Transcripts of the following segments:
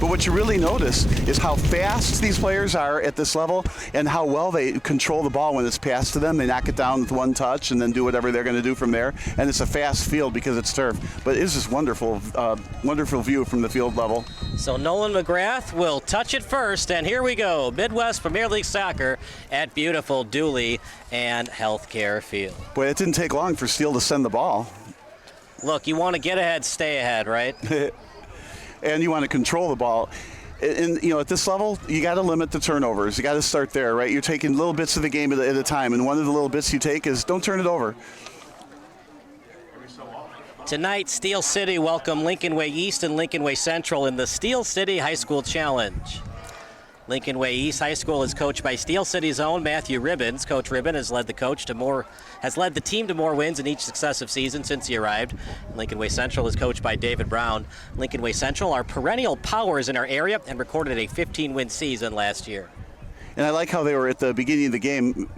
But what you really notice is how fast these players are at this level and how well they control the ball when it's passed to them. They knock it down with one touch and then do whatever they're going to do from there. And it's a fast field because it's turf. But it's just wonderful, wonderful view from the field level. So Nolan McGrath will touch it first, and here we go. Midwest Premier League Soccer at beautiful Dooley and Healthcare Field. Boy, it didn't take long for Steele to send the ball. Look, you want to get ahead, stay ahead, right? And you want to control the ball. And, you know, at this level, you got to limit the turnovers. You got to start there, right? You're taking little bits of the game at a time, and one of the little bits you take is don't turn it over. Tonight, Steel City welcome Lincoln Way East and Lincoln Way Central in the Steel City High School Challenge. Lincoln Way East High School is coached by Steel City's own Matthew Ribbons. Coach Ribbon has led the team to more wins in each successive season since he arrived. Lincoln Way Central is coached by David Brown. Lincoln Way Central are perennial powers in our area and recorded a 15-win season last year. And I like how they were at the beginning of the game,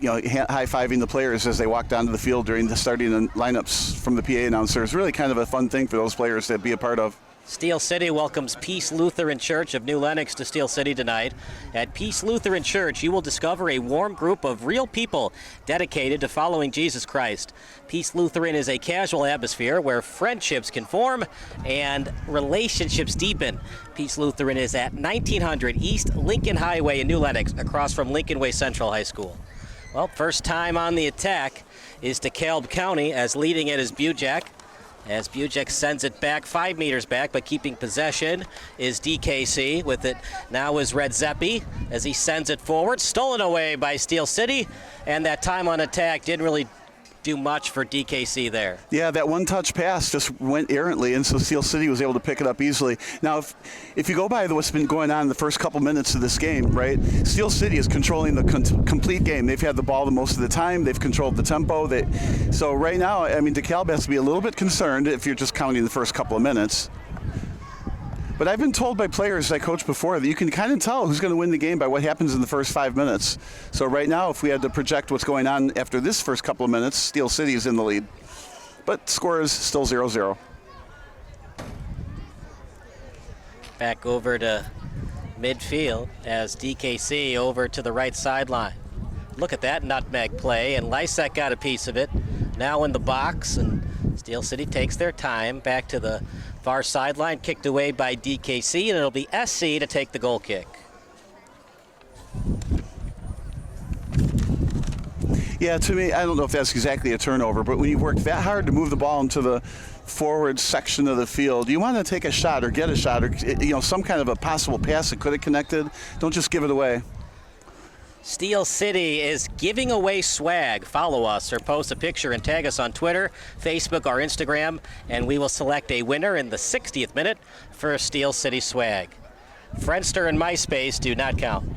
you know, high-fiving the players as they walked onto the field during the starting lineups from the PA announcers. Really kind of a fun thing for those players to be a part of. Steel City welcomes Peace Lutheran Church of New Lenox to Steel City tonight. At Peace Lutheran Church, you will discover a warm group of real people dedicated to following Jesus Christ. Peace Lutheran is a casual atmosphere where friendships can form and relationships deepen. Peace Lutheran is at 1900 East Lincoln Highway in New Lenox, across from Lincoln Way Central High School. Well, first time on the attack is DeKalb County, as leading it is Bujek. As Bujek sends it back 5 meters back, but keeping possession is DKC. With it now is Red Zeppi as he sends it forward. Stolen away by Steel City, and that time on attack didn't really do much for DKC there. Yeah, that one-touch pass just went errantly, and so Steel City was able to pick it up easily. Now, if you go by what's been going on in the first couple minutes of this game, right, Steel City is controlling the complete game. They've had the ball the most of the time. They've controlled the tempo. So right now, I mean, DeKalb has to be a little bit concerned if you're just counting the first couple of minutes. But I've been told by players I coached before that you can kind of tell who's going to win the game by what happens in the first 5 minutes. So right now, if we had to project what's going on after this first couple of minutes, Steel City is in the lead. But score is still 0-0. Back over to midfield as DKC over to the right sideline. Look at that nutmeg play, and Lysek got a piece of it. Now in the box, and Steel City takes their time back to the far sideline, kicked away by DKC, and it'll be SC to take the goal kick. Yeah, to me, I don't know if that's exactly a turnover, but when you've worked that hard to move the ball into the forward section of the field, you want to take a shot or get a shot or, you know, some kind of a possible pass that could have connected. Don't just give it away. Steel City is giving away swag. Follow us or post a picture and tag us on Twitter, Facebook, or Instagram, and we will select a winner in the 60th minute for Steel City swag. Friendster and MySpace do not count.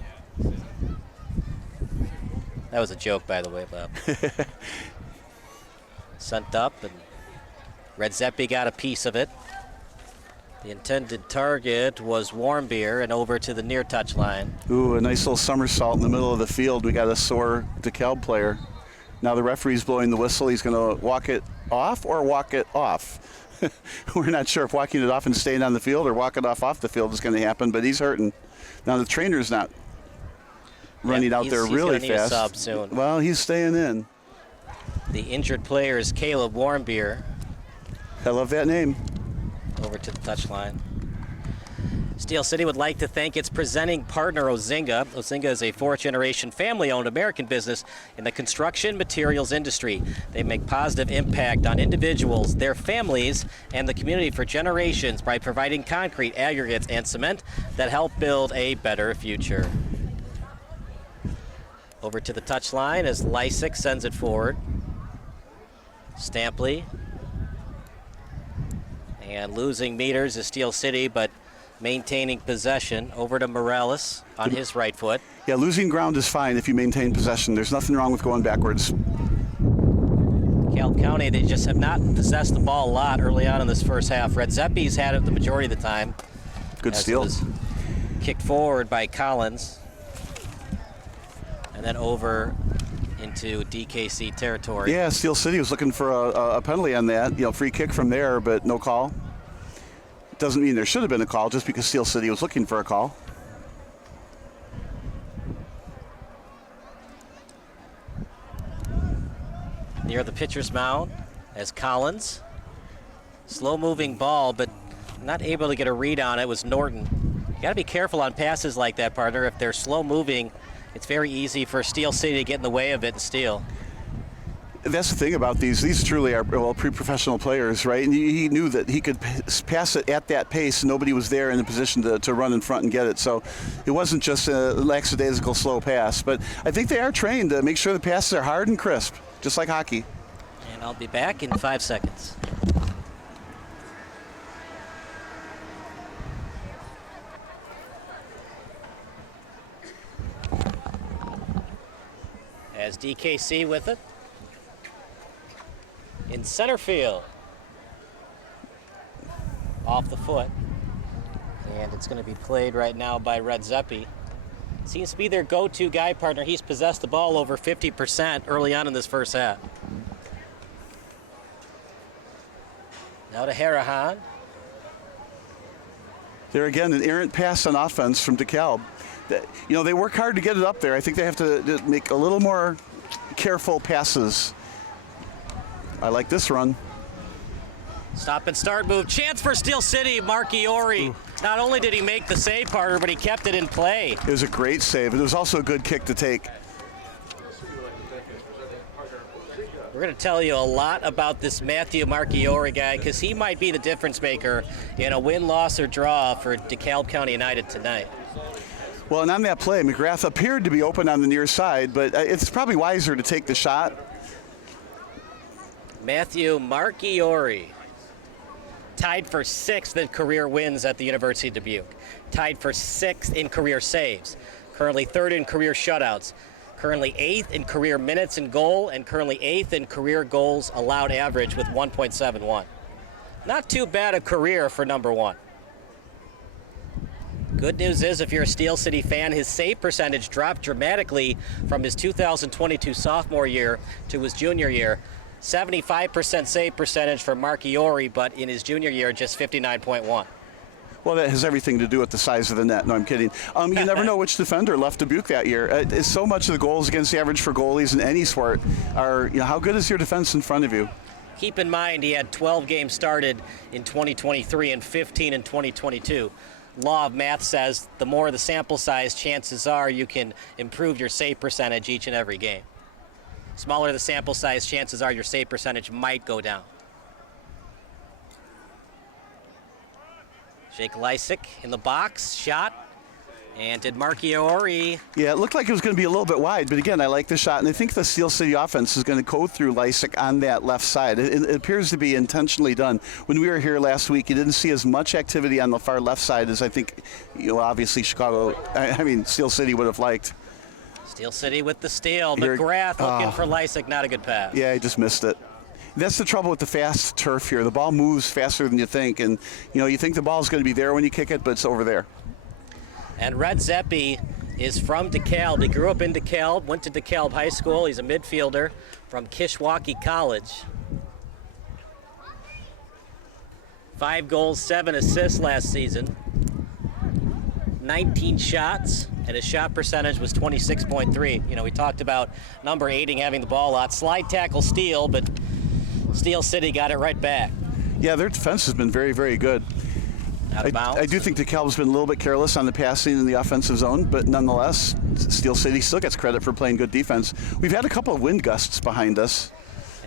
That was a joke, by the way, Bob. Sent up, and Red Zeppi got a piece of it. The intended target was Warmbier, and over to the near touch line. Ooh, a nice little somersault in the middle of the field. We got a sore DeKalb player. Now the referee's blowing the whistle. He's going to walk it off or walk it off. We're not sure if walking it off and staying on the field or walking it off the field is going to happen, but he's hurting. Now the trainer's not running out there really he's gonna fast. Need a sub soon. Well, he's staying in. The injured player is Caleb Warmbier. I love that name. Over to the touchline. Steel City would like to thank its presenting partner, Ozinga. Ozinga is a fourth-generation family-owned American business in the construction materials industry. They make positive impact on individuals, their families, and the community for generations by providing concrete, aggregates, and cement that help build a better future. Over to the touchline as Lysick sends it forward. Stampley. And losing meters is Steel City, but maintaining possession. Over to Morales on his right foot. Yeah, losing ground is fine if you maintain possession. There's nothing wrong with going backwards. DeKalb County, they just have not possessed the ball a lot early on in this first half. Red Zeppi's had it the majority of the time. Good steal. Was kicked forward by Collins. And then over into DKC territory. Yeah, Steel City was looking for a penalty on that. You know, free kick from there, but no call. doesn't mean there should have been a call just because Steel City was looking for a call. Near the pitcher's mound as Collins. Slow-moving ball, but not able to get a read on it was Norton. You got to be careful on passes like that, partner. If they're slow-moving, it's very easy for Steel City to get in the way of it and steal. That's the thing about these. These truly are, well, pre-professional players, right? And he knew that he could pass it at that pace. Nobody was there in a position to run in front and get it. So it wasn't just a lackadaisical slow pass. But I think they are trained to make sure the passes are hard and crisp, just like hockey. And I'll be back in 5 seconds. As DKC with it. In center field. Off the foot. And it's going to be played right now by Red Zeppi. Seems to be their go-to guy, partner. He's possessed the ball over 50% early on in this first half. Now to Harahan. There again, an errant pass on offense from DeKalb. They work hard to get it up there. I think they have to make a little more careful passes. I like this run. Stop and start move. Chance for Steel City, Marchiori. Not only did he make the save, partner, but he kept it in play. It was a great save. It was also a good kick to take. We're going to tell you a lot about this Matthew Marchiori guy because he might be the difference maker in a win, loss, or draw for DeKalb County United tonight. Well, and on that play, McGrath appeared to be open on the near side, but it's probably wiser to take the shot. Matthew Marchiori, tied for 6th in career wins at the University of Dubuque. Tied for 6th in career saves. Currently 3rd in career shutouts. Currently 8th in career minutes in goal, and currently 8th in career goals allowed average with 1.71. Not too bad a career for number 1. Good news is, if you're a Steel City fan, his save percentage dropped dramatically from his 2022 sophomore year to his junior year. 75% save percentage for Marchiori, but in his junior year, just 59.1. Well, that has everything to do with the size of the net. No, I'm kidding. You never know which defender left Dubuque that year. So much of the goals against the average for goalies in any sport are, how good is your defense in front of you? Keep in mind, he had 12 games started in 2023 and 15 in 2022. Law of math says the more the sample size, chances are you can improve your save percentage each and every game. Smaller the sample size, chances are your save percentage might go down. Jake Lysick in the box, shot. And did Marchiori. Yeah, it looked like it was going to be a little bit wide, but again, I like the shot, and I think the Steel City offense is going to go through Lysick on that left side. It appears to be intentionally done. When we were here last week, you didn't see as much activity on the far left side as I think, obviously Steel City would have liked. Steel City with the steal. McGrath looking for Lysick, not a good pass. Yeah, he just missed it. That's the trouble with the fast turf here. The ball moves faster than you think, and you think the ball's going to be there when you kick it, but it's over there. And Red Zeppi is from DeKalb. He grew up in DeKalb, went to DeKalb High School. He's a midfielder from Kishwaukee College. 5 goals, 7 assists last season. 19 shots, and his shot percentage was 26.3. We talked about number 8 having the ball a lot. Slide tackle steal, but Steel City got it right back. Yeah, their defense has been very, very good. I do think DeKalb's been a little bit careless on the passing in the offensive zone, but nonetheless, Steel City still gets credit for playing good defense. We've had a couple of wind gusts behind us.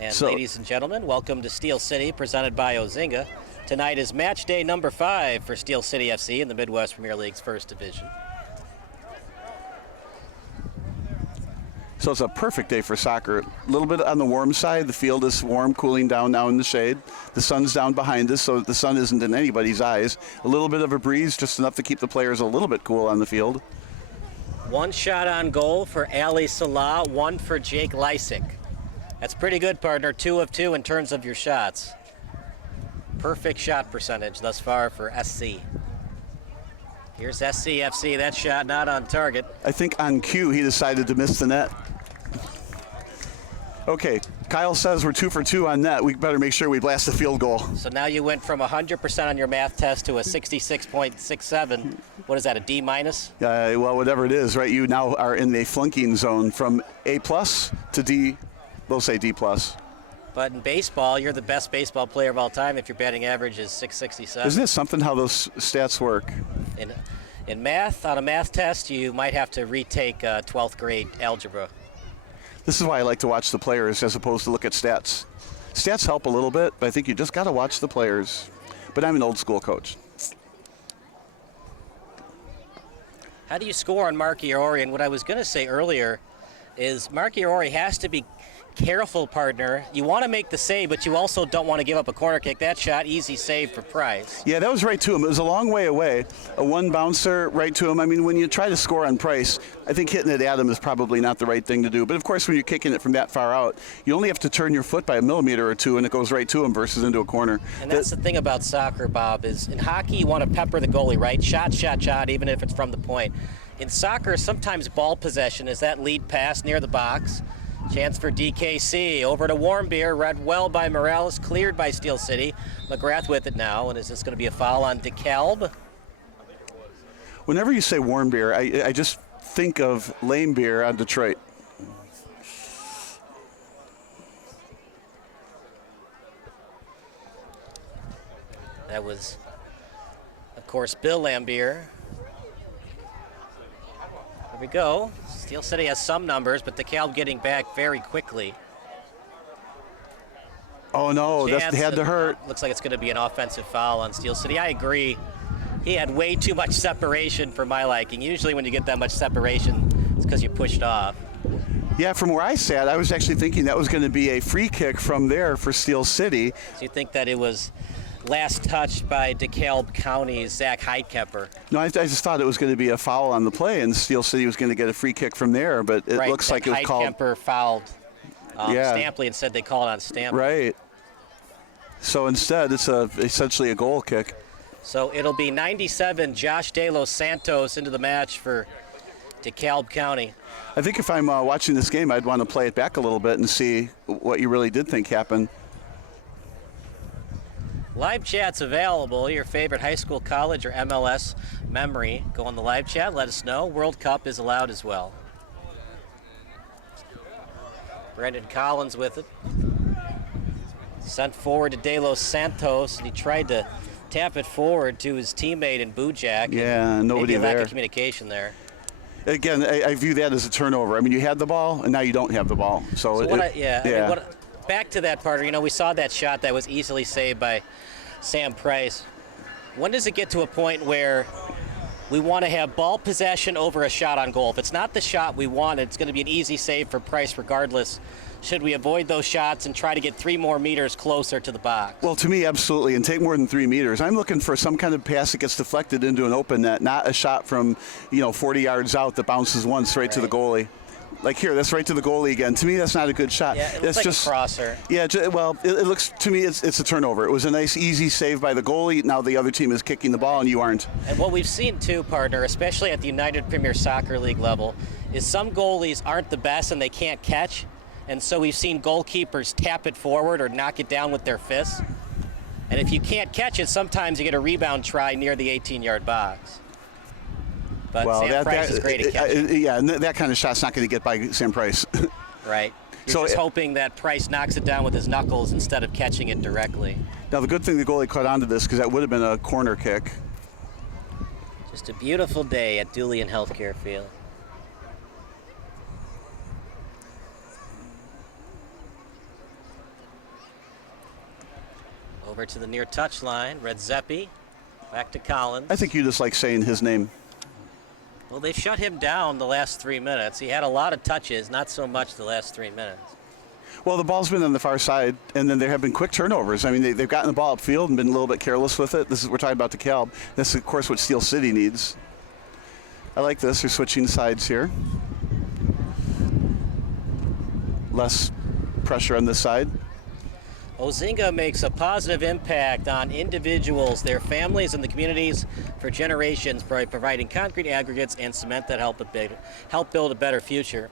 And ladies and gentlemen, welcome to Steel City, presented by Ozinga. Tonight is match day number 5 for Steel City FC in the Midwest Premier League's First Division. So it's a perfect day for soccer. A little bit on the warm side. The field is warm, cooling down now in the shade. The sun's down behind us, so the sun isn't in anybody's eyes. A little bit of a breeze, just enough to keep the players a little bit cool on the field. 1 shot on goal for Ali Salah, 1 for Jake Lysick. That's pretty good, partner. 2 of 2 in terms of your shots. Perfect shot percentage thus far for SC. Here's SCFC. That shot not on target. I think on cue he decided to miss the net. Okay, Kyle says we're 2 for 2 on net. We better make sure we blast the field goal. So now you went from 100% on your math test to a 66.67. What is that, a D minus? Well, whatever it is, right? You now are in the flunking zone from A plus to D. We'll say D plus. But in baseball, you're the best baseball player of all time if your batting average is 667. Isn't it something how those stats work? In math, on a math test, you might have to retake 12th grade algebra. This is why I like to watch the players as opposed to look at stats. Stats help a little bit, but I think you just got to watch the players. But I'm an old school coach. How do you score on Mark Iori? And what I was going to say earlier is Mark Iori has to be careful, partner. You want to make the save, but you also don't want to give up a corner kick. That shot, easy save for Price. Yeah, that was right to him. It was a long way away. A one bouncer right to him. I mean, when you try to score on Price, I think hitting it at him is probably not the right thing to do. But of course, when you're kicking it from that far out, you only have to turn your foot by a millimeter or two, and it goes right to him versus into a corner. And that's the thing about soccer, Bob, is in hockey you want to pepper the goalie, right? Shot, shot, shot, even if it's from the point. In soccer, sometimes ball possession is that lead pass near the box. Chance for DKC. Over to Warmbier, read well by Morales, cleared by Steel City. McGrath with it now, and is this going to be a foul on DeKalb? Whenever you say warm beer, I just think of lame beer on Detroit. That was, of course, Bill Lambier. Here we go. Steel City has some numbers, but DeKalb getting back very quickly. Oh no, that had to hurt. Looks like it's going to be an offensive foul on Steel City. I agree. He had way too much separation for my liking. Usually when you get that much separation, it's because you pushed off. Yeah, from where I sat, I was actually thinking that was going to be a free kick from there for Steel City. So you think that it was last touched by DeKalb County's Zach Heidkemper? No, I just thought it was going to be a foul on the play, and Steel City was going to get a free kick from there, but it looks like it was called. Heidkemper fouled Stampley and said they called on Stampley. Right. So instead, it's essentially a goal kick. So it'll be 97, Josh De Los Santos into the match for DeKalb County. I think if I'm watching this game, I'd want to play it back a little bit and see what you really did think happened. Live chat's available. Your favorite high school, college, or MLS memory. Go on the live chat. Let us know. World Cup is allowed as well. Brendan Collins with it. Sent forward to De Los Santos, and he tried to tap it forward to his teammate in Bujak. Yeah, nobody maybe a there. lack of communication there. Again, I view that as a turnover. I mean, you had the ball, and now you don't have the ball. I mean, back to that part, we saw that shot that was easily saved by Sam Price. When does it get to a point where we want to have ball possession over a shot on goal? If it's not the shot we want, it's going to be an easy save for Price regardless. Should we avoid those shots and try to get 3 more meters closer to the box? Well, to me, absolutely, and take more than 3 meters. I'm looking for some kind of pass that gets deflected into an open net, not a shot from 40 yards out that bounces once right to the goalie. Like here, that's right to the goalie again. To me, that's not a good shot. Yeah, it looks like a crosser. Yeah, well, it looks to me it's a turnover. It was a nice, easy save by the goalie. Now the other team is kicking the ball, and you aren't. And what we've seen too, partner, especially at the United Premier Soccer League level, is some goalies aren't the best and they can't catch. And so we've seen goalkeepers tap it forward or knock it down with their fists. And if you can't catch it, sometimes you get a rebound try near the 18-yard box. But Sam Price is great at catching. Yeah, and that kind of shot's not going to get by Sam Price. Right. You're just hoping that Price knocks it down with his knuckles instead of catching it directly. Now, the good thing the goalie caught onto this because that would have been a corner kick. Just a beautiful day at Dulian Healthcare Field. Over to the near touchline, Red Zeppi, back to Collins. I think you just like saying his name. Well, they shut him down the last 3 minutes. He had a lot of touches, not so much the last 3 minutes. Well, the ball's been on the far side, and then there have been quick turnovers. I mean, they've gotten the ball upfield and been a little bit careless with it. We're talking about DeKalb. That's, of course, what Steel City needs. I like this. They're switching sides here. Less pressure on this side. Ozinga makes a positive impact on individuals, their families, and the communities for generations by providing concrete aggregates and cement that help build a better future.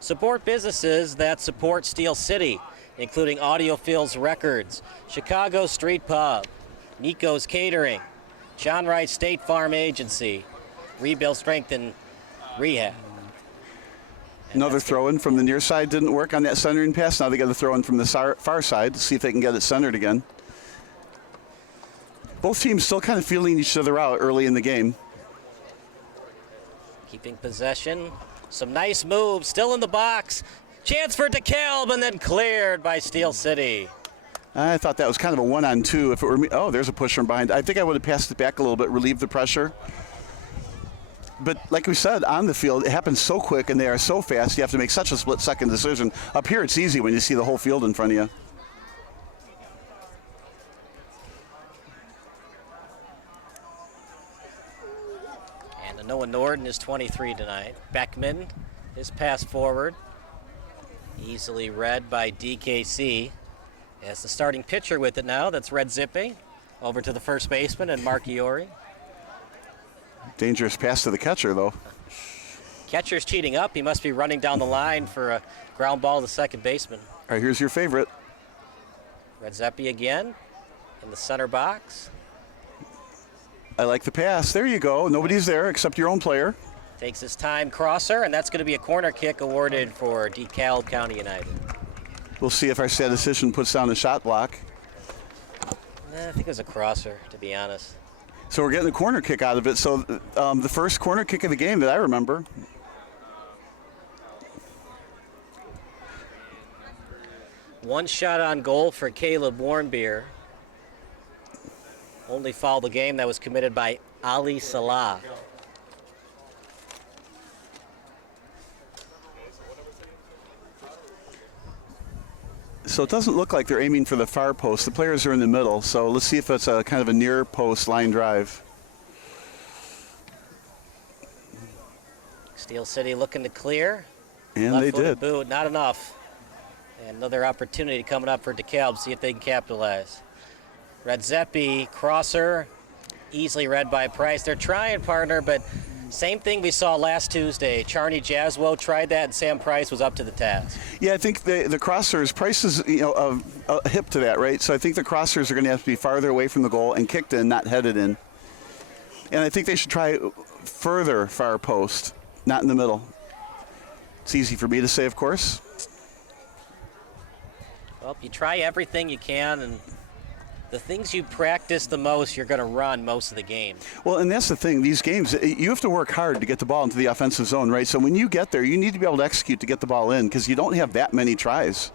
Support businesses that support Steel City. including Audiophiles Records, Chicago Street Pub, Nico's Catering, John Wright State Farm Agency, Rebuild, Strength, and Rehab. Another throw-in from the near side didn't work on that centering pass. Now they got to throw in from the far side to see if they can get it centered again. Both teams still kind of feeling each other out early in the game. Keeping possession. Some nice moves. Still in the box. Chance for DeKalb, and then cleared by Steel City. I thought that was kind of a 1-on-2. If it were me, oh, there's a push from behind. I think I would have passed it back a little bit, relieved the pressure. But like we said, on the field, it happens so quick and they are so fast, you have to make such a split-second decision. Up here, it's easy when you see the whole field in front of you. And Noah Norden is 23 tonight. Beckman, his pass forward, easily read by DKC. As the starting pitcher with it now, that's Red Zippy. Over to the first baseman and Mark Iori. Dangerous pass to the catcher, though. Catcher's cheating up. He must be running down the line for a ground ball to second baseman. All right, here's your favorite. Red Zippy again in the center box. I like the pass. There you go. Nobody's there except your own player. Takes his time, crosser, and that's going to be a corner kick awarded for DeKalb County United. We'll see if our statistician puts down a shot block. I think it was a crosser, to be honest. So we're getting a corner kick out of it. So the first corner kick of the game that I remember. One shot on goal for Caleb Warnbeer. Only foul of the game that was committed by Ali Salah. So it doesn't look like they're aiming for the far post. The players are in the middle. So let's see if it's a kind of a near post line drive. Steel City looking to clear. And they Left-footed did. boot, not enough. And another opportunity coming up for DeKalb, see if they can capitalize. Red Zeppi, crosser, easily read by Price. They're trying, partner, but same thing we saw last Tuesday. Charney Jaswo tried that, and Sam Price was up to the task. Yeah, I think the crossers, Price is hip to that, right? So I think the crossers are going to have to be farther away from the goal and kicked in, not headed in. And I think they should try further far post, not in the middle. It's easy for me to say, of course. Well, you try everything you can, and the things you practice the most, you're going to run most of the game. Well, and that's the thing. These games, you have to work hard to get the ball into the offensive zone, right? So when you get there, you need to be able to execute to get the ball in because you don't have that many tries.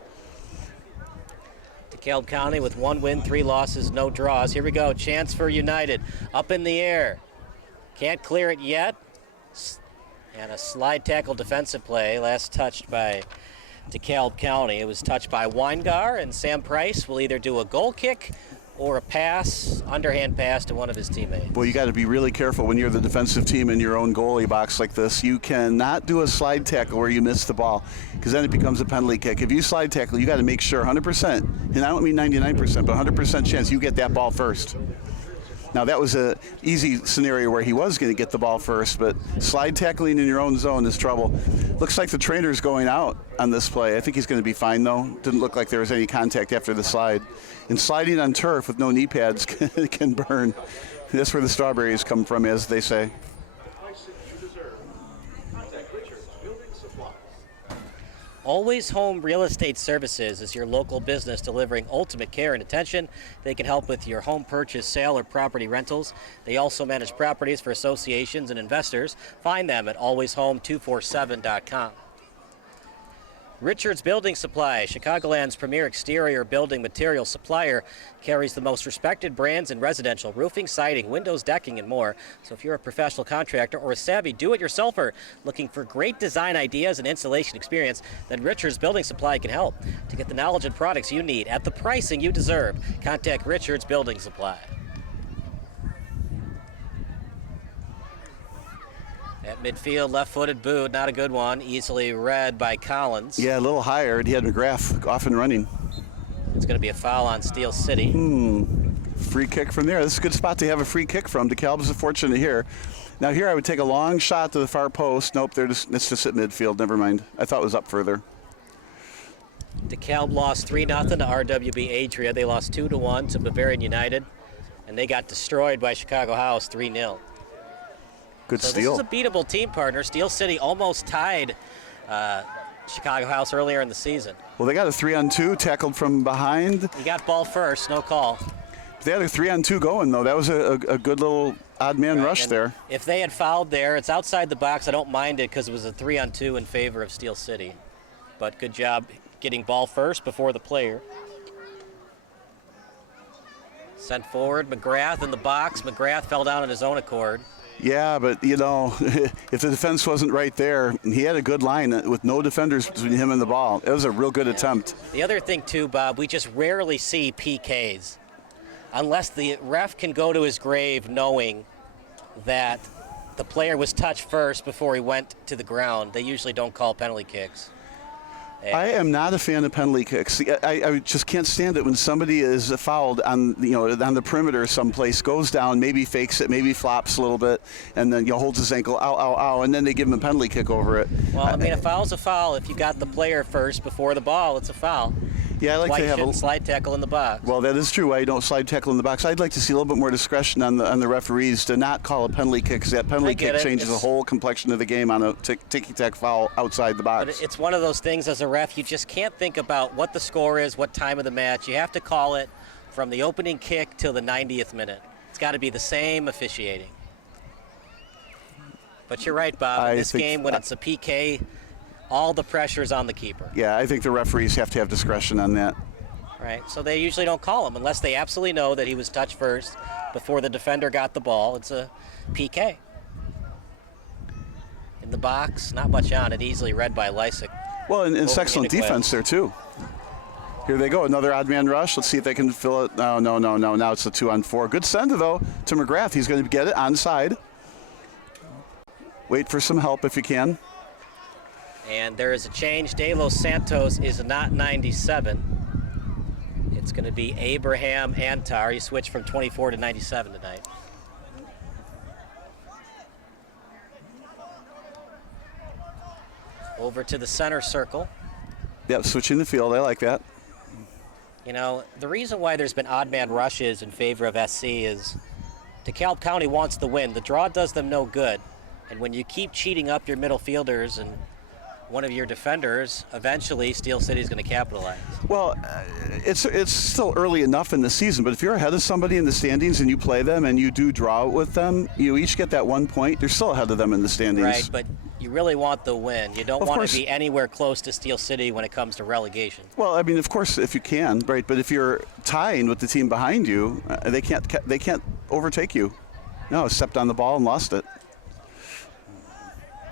DeKalb County with 1 win, 3 losses, no draws. Here we go. Chance for United. Up in the air. Can't clear it yet. And a slide tackle defensive play. Last touched by DeKalb County. It was touched by Weingar, and Sam Price will either do a goal kick or a pass, underhand pass to one of his teammates. Well, you got to be really careful when you're the defensive team in your own goalie box like this. You cannot do a slide tackle where you miss the ball because then it becomes a penalty kick. If you slide tackle, you got to make sure 100%, and I don't mean 99%, but 100% chance you get that ball first. Now, that was an easy scenario where he was going to get the ball first, but slide tackling in your own zone is trouble. Looks like the trainer's going out on this play. I think he's going to be fine, though. Didn't look like there was any contact after the slide. And sliding on turf with no knee pads can burn. That's where the strawberries come from, as they say. Always Home Real Estate Services is your local business delivering ultimate care and attention. They can help with your home purchase, sale, or property rentals. They also manage properties for associations and investors. Find them at alwayshome247.com. Richards Building Supply, Chicagoland's premier exterior building material supplier, carries the most respected brands in residential roofing, siding, windows, decking, and more. So if you're a professional contractor or a savvy do-it-yourselfer looking for great design ideas and installation experience, then Richards Building Supply can help. To get the knowledge and products you need at the pricing you deserve, contact Richards Building Supply. At midfield, left-footed boot, not a good one. Easily read by Collins. Yeah, a little higher. He had McGrath off and running. It's going to be a foul on Steel City. Free kick from there. This is a good spot to have a free kick from. DeKalb is fortunate here. Now here I would take a long shot to the far post. Nope, it's just at midfield. Never mind. I thought it was up further. DeKalb lost 3-0 to RWB Adria. They lost 2-1 to Bavarian United, and they got destroyed by Chicago House 3-0. Good So steal. this is a beatable team partner. Steel City almost tied Chicago House earlier in the season. Well, they got a 3-on-2 tackled from behind. You got ball first, no call. They had a 3-on-2 going, though. That was a good little odd man rush And there. if they had fouled there, it's outside the box. I don't mind it because it was a 3-on-2 in favor of Steel City. But good job getting ball first before the player. Sent forward, McGrath in the box. McGrath fell down on his own accord. Yeah, but, you know, if the defense wasn't right there, he had a good line with no defenders between him and the ball. It was a real good attempt. The other thing, too, Bob, we just rarely see PKs. Unless the ref can go to his grave knowing that the player was touched first before he went to the ground, they usually don't call penalty kicks. I am not a fan of penalty kicks. I just can't stand it when somebody is fouled on on the perimeter someplace, goes down, maybe fakes it, maybe flops a little bit, and then holds his ankle, ow, ow, ow, and then they give him a penalty kick over it. Well, I mean, a foul's a foul. If you got the player first before the ball, it's a foul. Yeah, I like Why to you have shouldn't slide tackle in the box. Well, that is true. Why you don't slide tackle in the box. I'd like to see a little bit more discretion on the referees to not call a penalty kick, because that penalty kick changes the whole complexion of the game on a ticky-tack foul outside the box. But it's one of those things as a ref, you just can't think about what the score is, what time of the match. You have to call it from the opening kick till the 90th minute. It's got to be the same officiating. But you're right, Bob. In this game, when it's a PK, all the pressure is on the keeper. Yeah, I think the referees have to have discretion on that. Right, so they usually don't call him unless they absolutely know that he was touched first before the defender got the ball. It's a PK. In the box, not much on it, easily read by Lysick. Well, and it's excellent defense there, too. Here they go, another odd man rush. Let's see if they can fill it. No. Now it's a 2-on-4. Good send, though, to McGrath. He's going to get it onside. Wait for some help if you can. And there is a change. De Los Santos is not 97. It's going to be Abraham Antar. He switched from 24 to 97 tonight. Over to the center circle. Yep, switching the field. I like that. You know, the reason why there's been odd man rushes in favor of SC is DeKalb County wants the win. The draw does them no good. And when you keep cheating up your middle fielders and one of your defenders, eventually Steel City is going to capitalize. Well, it's still early enough in the season, but if you're ahead of somebody in the standings and you play them and you do draw with them, you each get that 1 point. You're still ahead of them in the standings. Right, but you really want the win. You don't want to be anywhere close to Steel City when it comes to relegation. Well, I mean, of course, if you can, right? But if you're tying with the team behind you, they can't overtake you. No, stepped on the ball and lost it.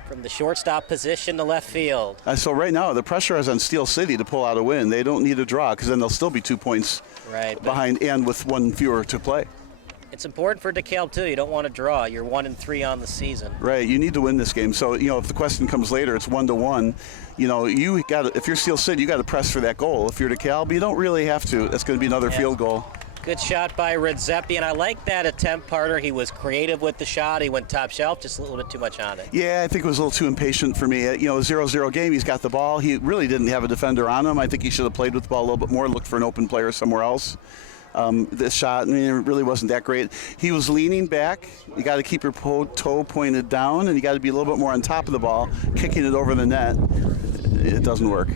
From the shortstop position to left field. So right now, the pressure is on Steel City to pull out a win. They don't need a draw, because then they'll still be 2 points behind and with one fewer to play. It's important for DeKalb, too. You don't want to draw. You're 1-3 on the season. Right. You need to win this game. So, if the question comes later, it's 1-1. You got if you're Steel City, you got to press for that goal. If you're DeKalb, you don't really have to. That's going to be another field goal. Good shot by Redzepi, and I like that attempt, partner. He was creative with the shot. He went top shelf, just a little bit too much on it. Yeah, I think it was a little too impatient for me. 0-0 game, he's got the ball. He really didn't have a defender on him. I think he should have played with the ball a little bit more, looked for an open player somewhere else. This shot, it really wasn't that great. He was leaning back. You got to keep your toe pointed down, and you got to be a little bit more on top of the ball. Kicking it over the net, it doesn't work.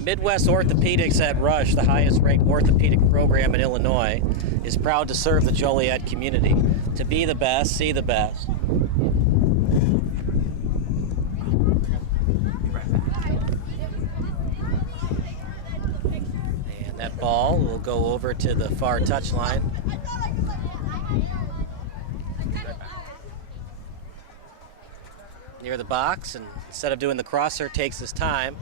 Midwest Orthopedics at Rush, the highest-ranked orthopedic program in Illinois, is proud to serve the Joliet community. To be the best, see the best. And that ball will go over to the far touchline. Near the box, and instead of doing the crosser, takes his time.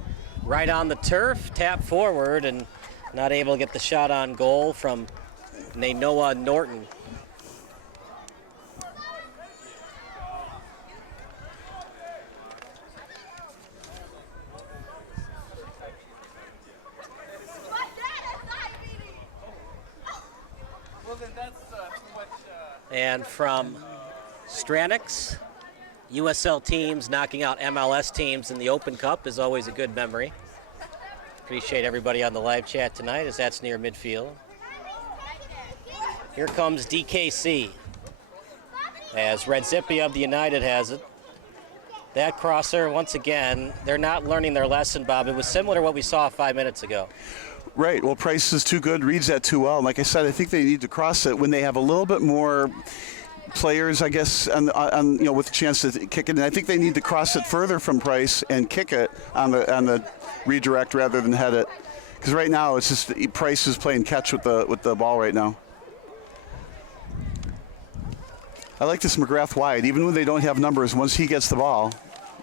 Right on the turf, tap forward, and not able to get the shot on goal from Nainoa Norton. And from Stranix, USL teams knocking out MLS teams in the Open Cup is always a good memory. Appreciate everybody on the live chat tonight as that's near midfield. Here comes DKC as Red Zippy of the United has it. That crosser, once again, they're not learning their lesson, Bob. It was similar to what we saw 5 minutes ago. Right. Well, Price is too good, reads that too well. And like I said, I think they need to cross it when they have a little bit more players, I guess, on with a chance to kick it. And I think they need to cross it further from Price and kick it on the redirect rather than head it. Because right now it's just Price is playing catch with the ball right now. I like this McGrath wide. Even when they don't have numbers, once he gets the ball,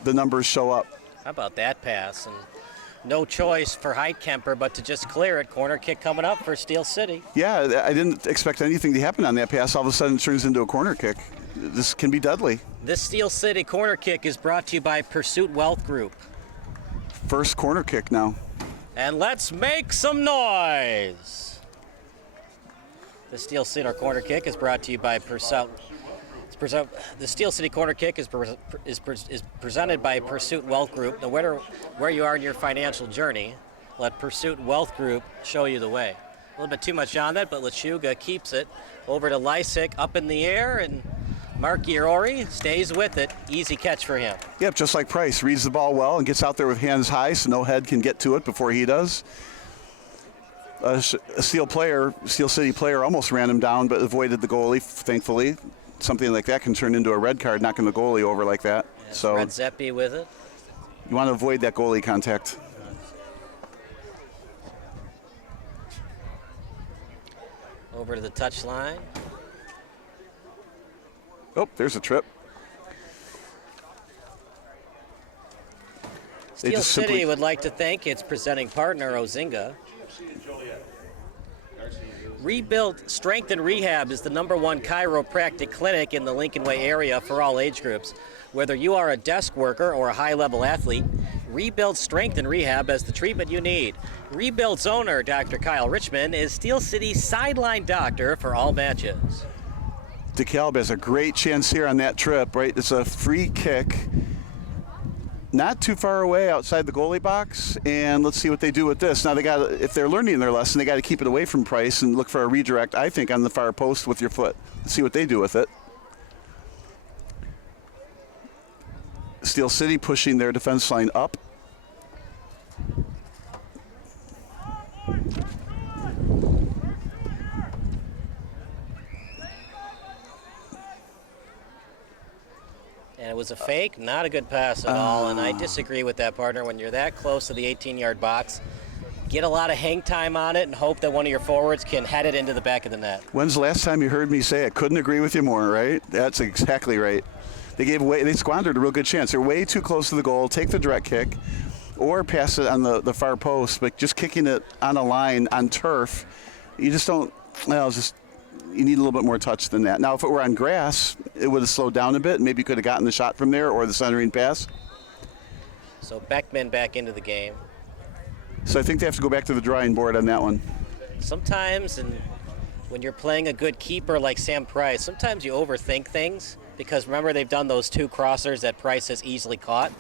the numbers show up. How about that pass? And no choice for Heidkemper but to just clear it. Corner kick coming up for Steel City. Yeah, I didn't expect anything to happen on that pass. All of a sudden it turns into a corner kick. This can be deadly. This Steel City corner kick is brought to you by Pursuit Wealth Group. First corner kick now. And let's make some noise. The Steel City corner kick is brought to you by Pursuit. The Steel City corner kick is presented by Pursuit Wealth Group. No matter where you are in your financial journey, let Pursuit Wealth Group show you the way. A little bit too much on that, but Lechuga keeps it over to Lysick up in the air, and Mark Iori stays with it. Easy catch for him. Yep, just like Price. Reads the ball well and gets out there with hands high so no head can get to it before he does. A Steel City player almost ran him down but avoided the goalie, thankfully. Something like that can turn into a red card, knocking the goalie over like that. So Red Zeppi with it. You want to avoid that goalie contact. Over to the touchline. Oh, there's a trip. Steel City would like to thank its presenting partner, Ozinga. Rebuild Strength and Rehab is the #1 chiropractic clinic in the Lincoln Way area for all age groups. Whether you are a desk worker or a high-level athlete, Rebuild Strength and Rehab has the treatment you need. Rebuild's owner, Dr. Kyle Richmond, is Steel City's sideline doctor for all matches. DeKalb has a great chance here on that trip, right? It's a free kick. Not too far away outside the goalie box, and let's see what they do with this. Now, if they're learning their lesson, they got to keep it away from Price and look for a redirect, I think, on the far post with your foot. Let's see what they do with it. Steel City pushing their defense line up. And it was a fake, not a good pass at all, and I disagree with that, partner. When you're that close to the 18-yard box, get a lot of hang time on it and hope that one of your forwards can head it into the back of the net. When's the last time you heard me say I couldn't agree with you more, right? That's exactly right. They squandered a real good chance. They're way too close to the goal. Take the direct kick or pass it on the far post, but just kicking it on a line on turf, you just don't, you need a little bit more touch than that. Now, if it were on grass, it would have slowed down a bit. Maybe you could have gotten the shot from there or the centering pass. So Beckman back into the game. So I think they have to go back to the drawing board on that one. Sometimes, and when you're playing a good keeper like Sam Price, sometimes you overthink things because remember they've done those 2 crossers that Price has easily caught.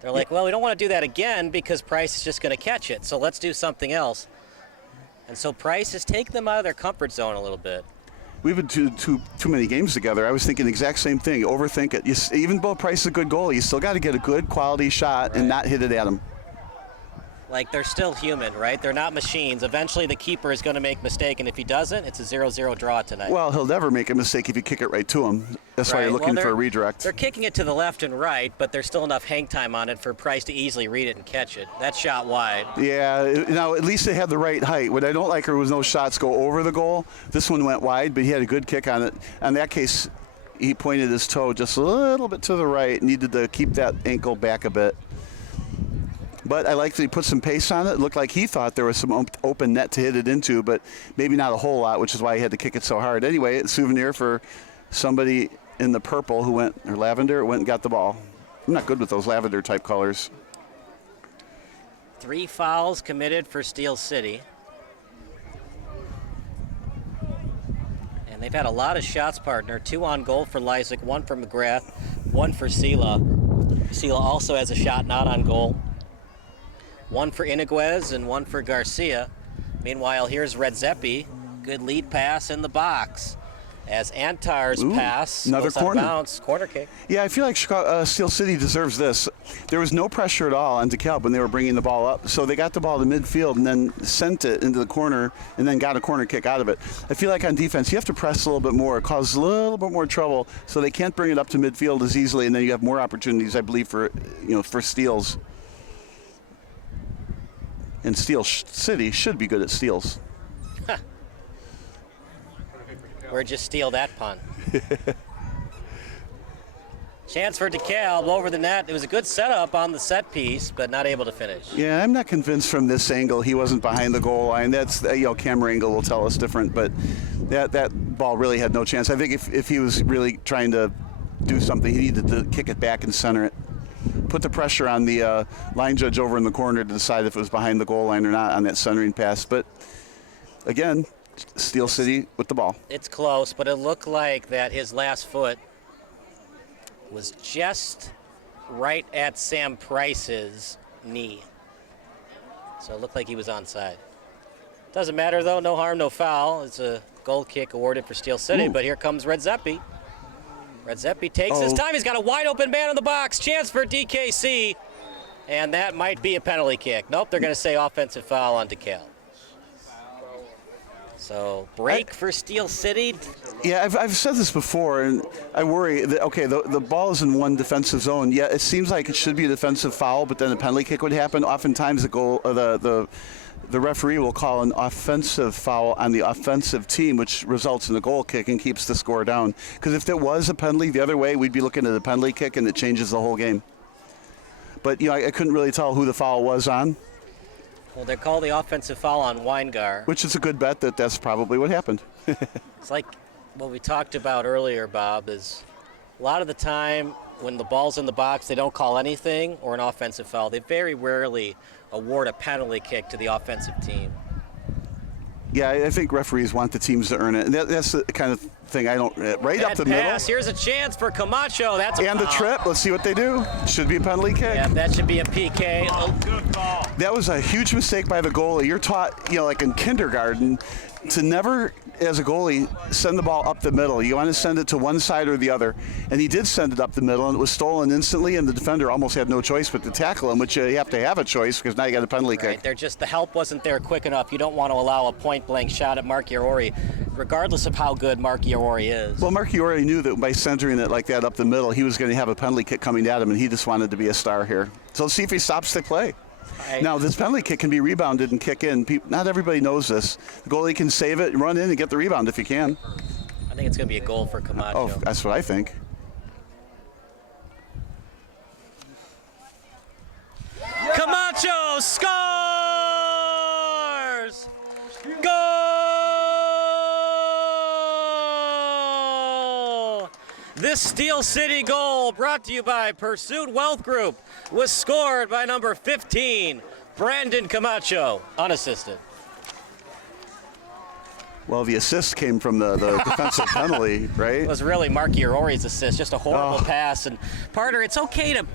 They're like, well, we don't want to do that again because Price is just going to catch it, so let's do something else. And so Price has taken them out of their comfort zone a little bit. We've been too many games together. I was thinking the exact same thing. Overthink it. Even though Price is a good goalie, you still got to get a good quality shot and not hit it at him. Like, they're still human, right? They're not machines. Eventually the keeper is going to make a mistake, and if he doesn't, it's a 0-0 draw tonight. Well, he'll never make a mistake if you kick it right to him. That's why you're looking for a redirect. They're kicking it to the left and right, but there's still enough hang time on it for Price to easily read it and catch it. That shot wide. Yeah, now at least they had the right height. What I don't like was no shots go over the goal. This one went wide, but he had a good kick on it. In that case, he pointed his toe just a little bit to the right, needed to keep that ankle back a bit. But I like that he put some pace on it. It looked like he thought there was some open net to hit it into, but maybe not a whole lot, which is why he had to kick it so hard. Anyway, it's a souvenir for somebody in the purple or lavender, went and got the ball. I'm not good with those lavender-type colors. 3 fouls committed for Steel City. And they've had a lot of shots, partner. 2 on goal for Lysick, 1 for McGrath, 1 for Sela. Sela also has a shot not on goal. One for Iniguez and one for Garcia. Meanwhile, here's Redzepi. Good lead pass in the box. As Antar's pass another goes out of corner. bounds, corner kick. Yeah, I feel like Steel City deserves this. There was no pressure at all on DeKalb when they were bringing the ball up, so they got the ball to midfield and then sent it into the corner and then got a corner kick out of it. I feel like on defense you have to press a little bit more. It causes a little bit more trouble, so they can't bring it up to midfield as easily, and then you have more opportunities, I believe, for steals. And Steel City should be good at steals. Where'd you steal that pun? Chance for DeKalb over the net. It was a good setup on the set piece, but not able to finish. Yeah, I'm not convinced from this angle he wasn't behind the goal line. That's camera angle will tell us different, but that ball really had no chance. I think if he was really trying to do something, he needed to kick it back and center it. Put the pressure on the line judge over in the corner to decide if it was behind the goal line or not on that centering pass. But again, Steel City with the ball. It's close, but it looked like that his last foot was just right at Sam Price's knee. So it looked like he was onside. Doesn't matter though, no harm, no foul. It's a goal kick awarded for Steel City, but here comes Redzepi. Redzepi takes his time. He's got a wide open man in the box. Chance for DKC. And that might be a penalty kick. Nope, they're going to say offensive foul on DeKalb. So break for Steel City. Yeah, I've said this before, and I worry that, okay, the ball is in one defensive zone. Yeah, it seems like it should be a defensive foul, but then a penalty kick would happen. Oftentimes the referee will call an offensive foul on the offensive team, which results in a goal kick and keeps the score down. Because if there was a penalty the other way, we'd be looking at a penalty kick, and it changes the whole game. But, I couldn't really tell who the foul was on. Well, they call the offensive foul on Weingar. Which is a good bet that that's probably what happened. It's like what we talked about earlier, Bob, is a lot of the time when the ball's in the box, they don't call anything or an offensive foul. They very rarely award a penalty kick to the offensive team. Yeah, I think referees want the teams to earn it. And that's the kind of thing I don't. Right Bad up the pass. middle. Here's a chance for Camacho. That's a And the foul. trip. Let's see what they do. Should be a penalty kick. Yeah, that should be a PK. That was a huge mistake by the goalie. You're taught, like in kindergarten, to never, as a goalie, send the ball up the middle. You want to send it to one side or the other. And he did send it up the middle, and it was stolen instantly, and the defender almost had no choice but to tackle him, which you have to have a choice because now you got a penalty kick. The help wasn't there quick enough. You don't want to allow a point-blank shot at Mark Iori, regardless of how good Mark Iori is. Well, Mark Iori knew that by centering it like that up the middle, he was going to have a penalty kick coming at him, and he just wanted to be a star here. So let's see if he stops the play. Now, this penalty kick can be rebounded and kick in. Not everybody knows this. The goalie can save it, run in, and get the rebound if he can. I think it's going to be a goal for Camacho. Oh, that's what I think. Camacho scores! Goal! This Steel City goal, brought to you by Pursuit Wealth Group, was scored by number 15, Brandon Camacho, unassisted. Well, the assist came from the defensive penalty, right? It was really Mark Iori's assist, just a horrible pass. And Partner, it's okay to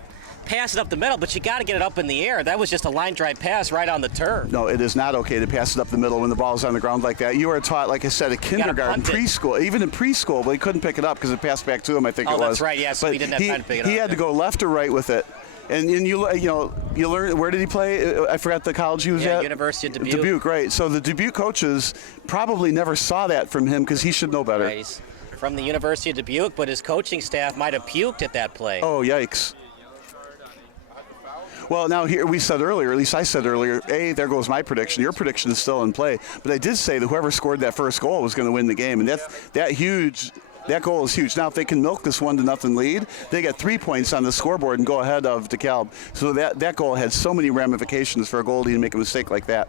pass it up the middle, but you got to get it up in the air. That was just a line drive pass right on the turf. No, it is not okay to pass it up the middle when the ball's on the ground like that. You are taught, like I said, at kindergarten, preschool, even in preschool, but he couldn't pick it up because it passed back to him, I think it was. Oh, that's right, yes. But he didn't have time to pick it up. He had to go left or right with it. And you learn, where did he play? I forgot the college he was at. University of Dubuque. Dubuque, right. So the Dubuque coaches probably never saw that from him because he should know better. Right, he's from the University of Dubuque, but his coaching staff might have puked at that play. Oh, yikes. Well, now here we said earlier, at least I said earlier, there goes my prediction. Your prediction is still in play. But I did say that whoever scored that first goal was going to win the game. And that goal is huge. Now, if they can milk this 1-0 lead, they get 3 points on the scoreboard and go ahead of DeKalb. So that goal had so many ramifications for a goalie to make a mistake like that.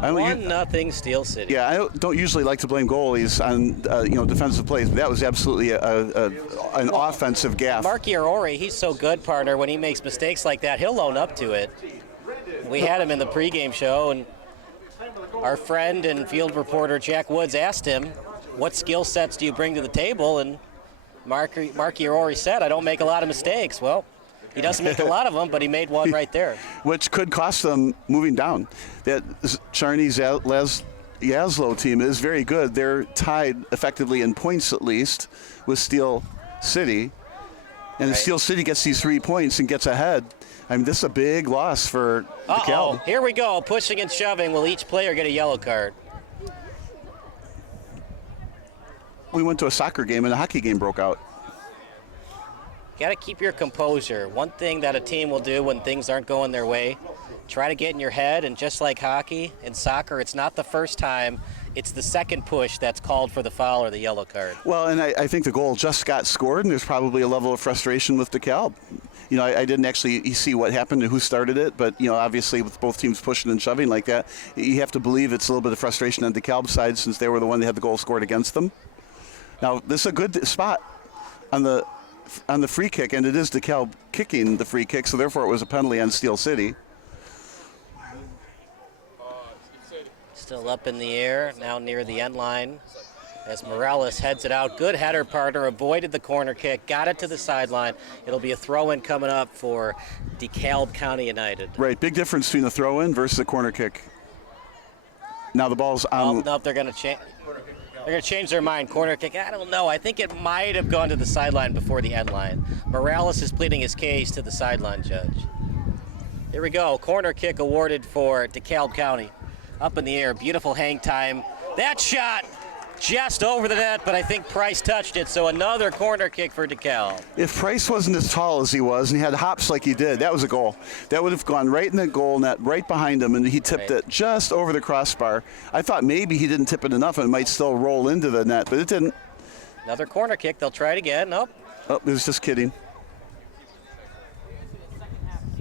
1-0 Steel City. Yeah, I don't usually like to blame goalies on defensive plays, but that was absolutely an offensive gaffe. Mark Iori, he's so good, partner. When he makes mistakes like that, he'll own up to it. We had him in the pregame show, and our friend and field reporter Jack Woods asked him, what skill sets do you bring to the table? And Mark Iori said, I don't make a lot of mistakes. Well, He doesn't make a lot of them, but he made one right there. Which could cost them moving down. That Charney's Yazlo team is very good. They're tied effectively in points at least with Steel City. And if Steel City gets these 3 points and gets ahead, I mean, this is a big loss for DeKalb. Here we go, pushing and shoving. Will each player get a yellow card? We went to a soccer game and a hockey game broke out. Got to keep your composure. One thing that a team will do when things aren't going their way, try to get in your head, and just like hockey and soccer, it's not the first time, it's the second push that's called for the foul or the yellow card. Well, and I think the goal just got scored, and there's probably a level of frustration with DeKalb. You know, I didn't actually see what happened and who started it, but, you know, obviously with both teams pushing and shoving like that, you have to believe it's a little bit of frustration on DeKalb's side since they were the one that had the goal scored against them. Now, this is a good spot on the free kick, and it is DeKalb kicking the free kick, so therefore it was a penalty on Steel City. Still up in the air, now near the end line as Morales heads it out. Good header, partner, avoided the corner kick, got it to the sideline. It'll be a throw-in coming up for DeKalb County United. Right, big difference between a throw-in versus a corner kick. Now the ball's on. No, they're going to change. They're going to change their mind. Corner kick, I don't know. I think it might have gone to the sideline before the end line. Morales is pleading his case to the sideline judge. Here we go. Corner kick awarded for DeKalb County. Up in the air, beautiful hang time. That shot just over the net, but I think Price touched it, so another corner kick for DeKalb. If Price wasn't as tall as he was and he had hops like he did, that was a goal. That would have gone right in the goal net, right behind him, and he tipped it just over the crossbar. I thought maybe he didn't tip it enough and it might still roll into the net, but it didn't. Another corner kick. They'll try it again. Nope. Oh, it was just kidding.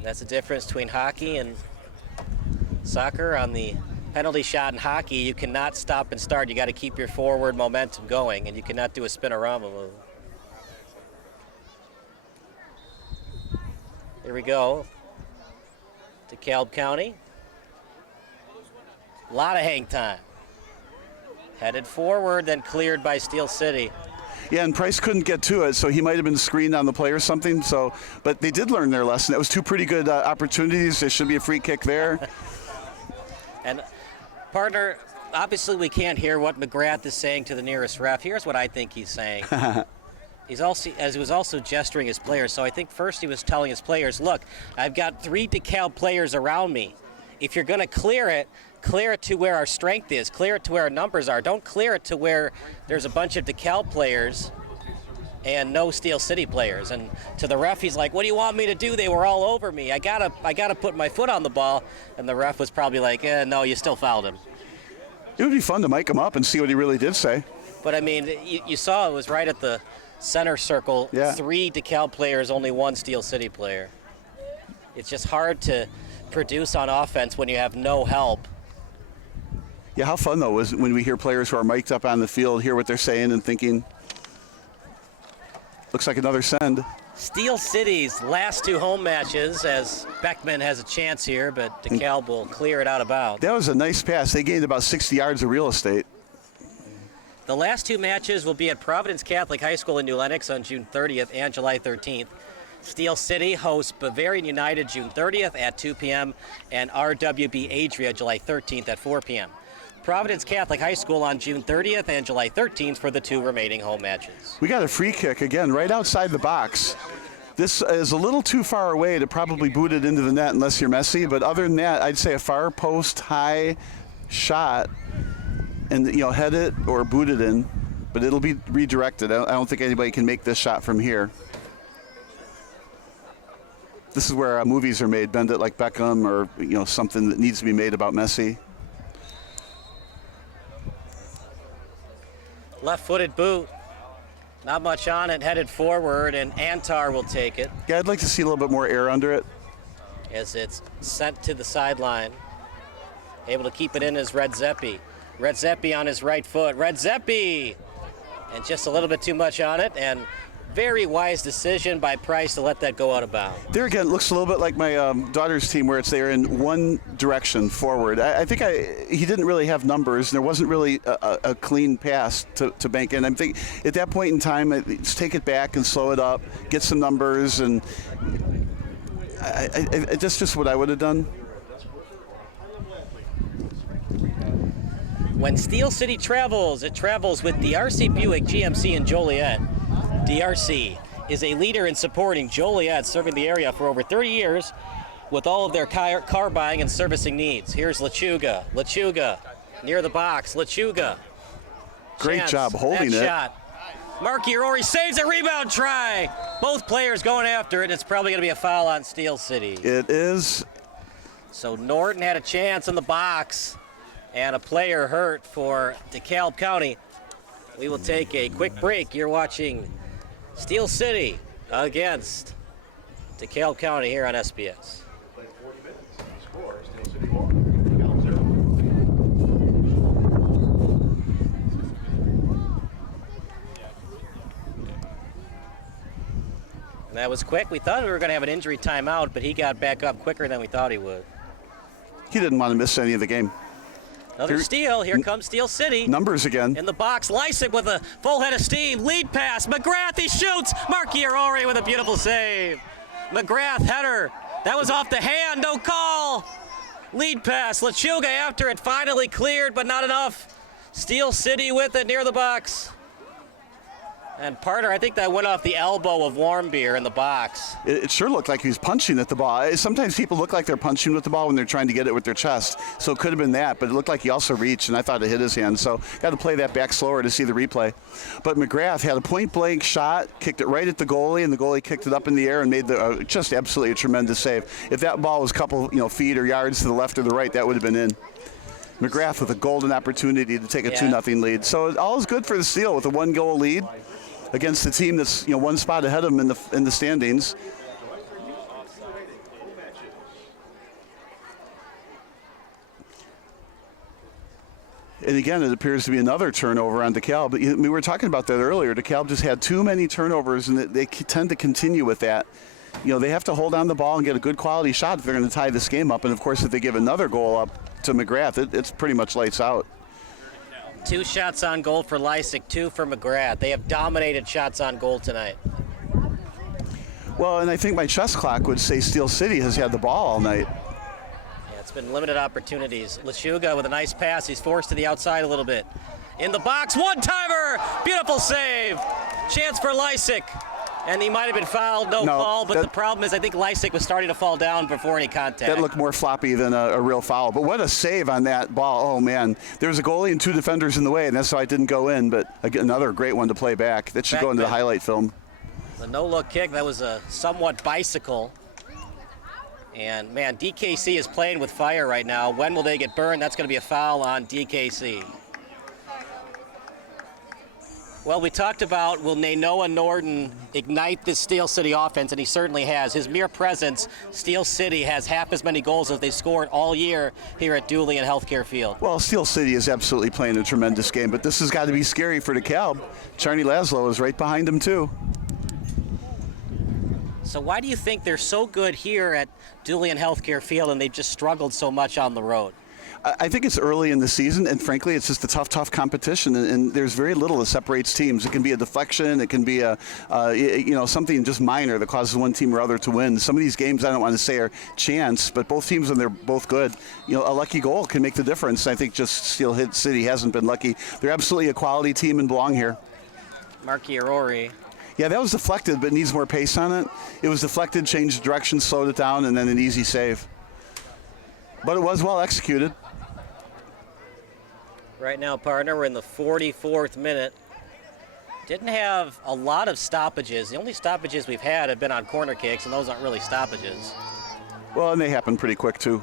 That's the difference between hockey and soccer. On the penalty shot in hockey, you cannot stop and start. You got to keep your forward momentum going, and you cannot do a spinorama move. Here we go. DeKalb County. A lot of hang time. Headed forward, then cleared by Steel City. Yeah, and Price couldn't get to it, so he might have been screened on the play or something. So, but they did learn their lesson. That was two pretty good opportunities. There should be a free kick there. And partner, obviously we can't hear what McGrath is saying to the nearest ref. Here's what I think he's saying. He was also gesturing his players. So I think first he was telling his players, look, I've got 3 DeKalb players around me. If you're going to clear it to where our strength is, clear it to where our numbers are. Don't clear it to where there's a bunch of DeKalb players and no Steel City players. And to the ref, he's like, what do you want me to do? They were all over me. I gotta put my foot on the ball. And the ref was probably like, no, you still fouled him. It would be fun to mic him up and see what he really did say. But, I mean, you saw it was right at the center circle. Yeah. 3 DeKalb players, only 1 Steel City player. It's just hard to produce on offense when you have no help. Yeah, how fun, though, was when we hear players who are mic'd up on the field, hear what they're saying and thinking, looks like another send. Steel City's last 2 home matches, as Beckman has a chance here, but DeKalb will clear it out of bounds. That was a nice pass. They gained about 60 yards of real estate. The last 2 matches will be at Providence Catholic High School in New Lenox on June 30th and July 13th. Steel City hosts Bavarian United June 30th at 2 p.m. and RWB Adria July 13th at 4 p.m. Providence Catholic High School on June 30th and July 13th for the 2 remaining home matches. We got a free kick again right outside the box. This is a little too far away to probably boot it into the net unless you're Messi, but other than that, I'd say a far post high shot and, you know, head it or boot it in, but it'll be redirected. I don't think anybody can make this shot from here. This is where movies are made, Bend It Like Beckham, or, you know, something that needs to be made about Messi. Left-footed boot. Not much on it, headed forward, and Antar will take it. Yeah, I'd like to see a little bit more air under it. As it's sent to the sideline. Able to keep it in is Red Zeppi. Red Zeppi on his right foot. Red Zeppi! And just a little bit too much on it, and very wise decision by Price to let that go out of bounds. There again, it looks a little bit like my daughter's team, where it's there in one direction forward. I think he didn't really have numbers. There wasn't really a clean pass to bank in. I think at that point in time, let's take it back and slow it up, get some numbers, and That's just what I would have done. When Steel City travels, it travels with DRC Buick GMC in Joliet. DRC is a leader in supporting Joliet, serving the area for over 30 years with all of their car buying and servicing needs. Here's Lechuga. Lechuga near the box. Lechuga. Great job holding it. Shot. Marky Rory saves a rebound try. Both players going after it. It's probably going to be a foul on Steel City. It is. So Norton had a chance in the box and a player hurt for DeKalb County. We will take a quick break. You're watching Steel City against DeKalb County here on SBS. That was quick. We thought we were going to have an injury timeout, but he got back up quicker than we thought he would. He didn't want to miss any of the game. Another steal. Here comes Steel City. Numbers again. In the box, Lysick with a full head of steam. Lead pass. McGrath, he shoots. Marky Rory with a beautiful save. McGrath header. That was off the hand. No call. Lead pass. Lechuga after it. Finally cleared, but not enough. Steel City with it near the box. And Partner, I think that went off the elbow of Warmbier in the box. It sure looked like he was punching at the ball. Sometimes people look like they're punching with the ball when they're trying to get it with their chest. So it could have been that, but it looked like he also reached, and I thought it hit his hand. So got to play that back slower to see the replay. But McGrath had a point-blank shot, kicked it right at the goalie, and the goalie kicked it up in the air and made just absolutely a tremendous save. If that ball was a couple feet or yards to the left or the right, that would have been in. McGrath with a golden opportunity to take a 2-0 lead. So all is good for the Steel with a 1-goal lead against the team that's one spot ahead of them in the standings. And again, it appears to be another turnover on DeKalb. We were talking about that earlier. DeKalb just had too many turnovers, and they tend to continue with that. They have to hold on the ball and get a good quality shot if they're going to tie this game up. And of course, if they give another goal up to McGrath, it's pretty much lights out. 2 shots on goal for Lysick, 2 for McGrath. They have dominated shots on goal tonight. Well, and I think my chess clock would say Steel City has had the ball all night. Yeah, it's been limited opportunities. Lechuga with a nice pass. He's forced to the outside a little bit. In the box, one-timer! Beautiful save! Chance for Lysick. And he might have been fouled, no foul, but the problem is I think Lysick was starting to fall down before any contact. That looked more floppy than a real foul. But what a save on that ball. Oh, man. There was a goalie and 2 defenders in the way, and that's why it didn't go in. But again, another great one to play back. That should go into the highlight film. The no-look kick, that was a somewhat bicycle. And, man, DKC is playing with fire right now. When will they get burned? That's going to be a foul on DKC. Well, we talked about will Nainoa Norton ignite this Steel City offense, and he certainly has. His mere presence, Steel City has half as many goals as they scored all year here at Dooley and Healthcare Field. Well, Steel City is absolutely playing a tremendous game, but this has got to be scary for DeKalb. Charney Laszlo is right behind him, too. So why do you think they're so good here at Dooley and Healthcare Field and they've just struggled so much on the road? I think it's early in the season, and frankly, it's just a tough competition, and there's very little that separates teams. It can be a deflection, it can be something just minor that causes one team or other to win. Some of these games, I don't want to say are chance, but both teams, when they're both good, a lucky goal can make the difference. I think just Steel City hasn't been lucky. They're absolutely a quality team and belong here. Marky Rory. Yeah, that was deflected, but needs more pace on it. It was deflected, changed direction, slowed it down, and then an easy save. But it was well executed. Right now, partner, we're in the 44th minute. Didn't have a lot of stoppages. The only stoppages we've had have been on corner kicks, and those aren't really stoppages. Well, and they happen pretty quick, too.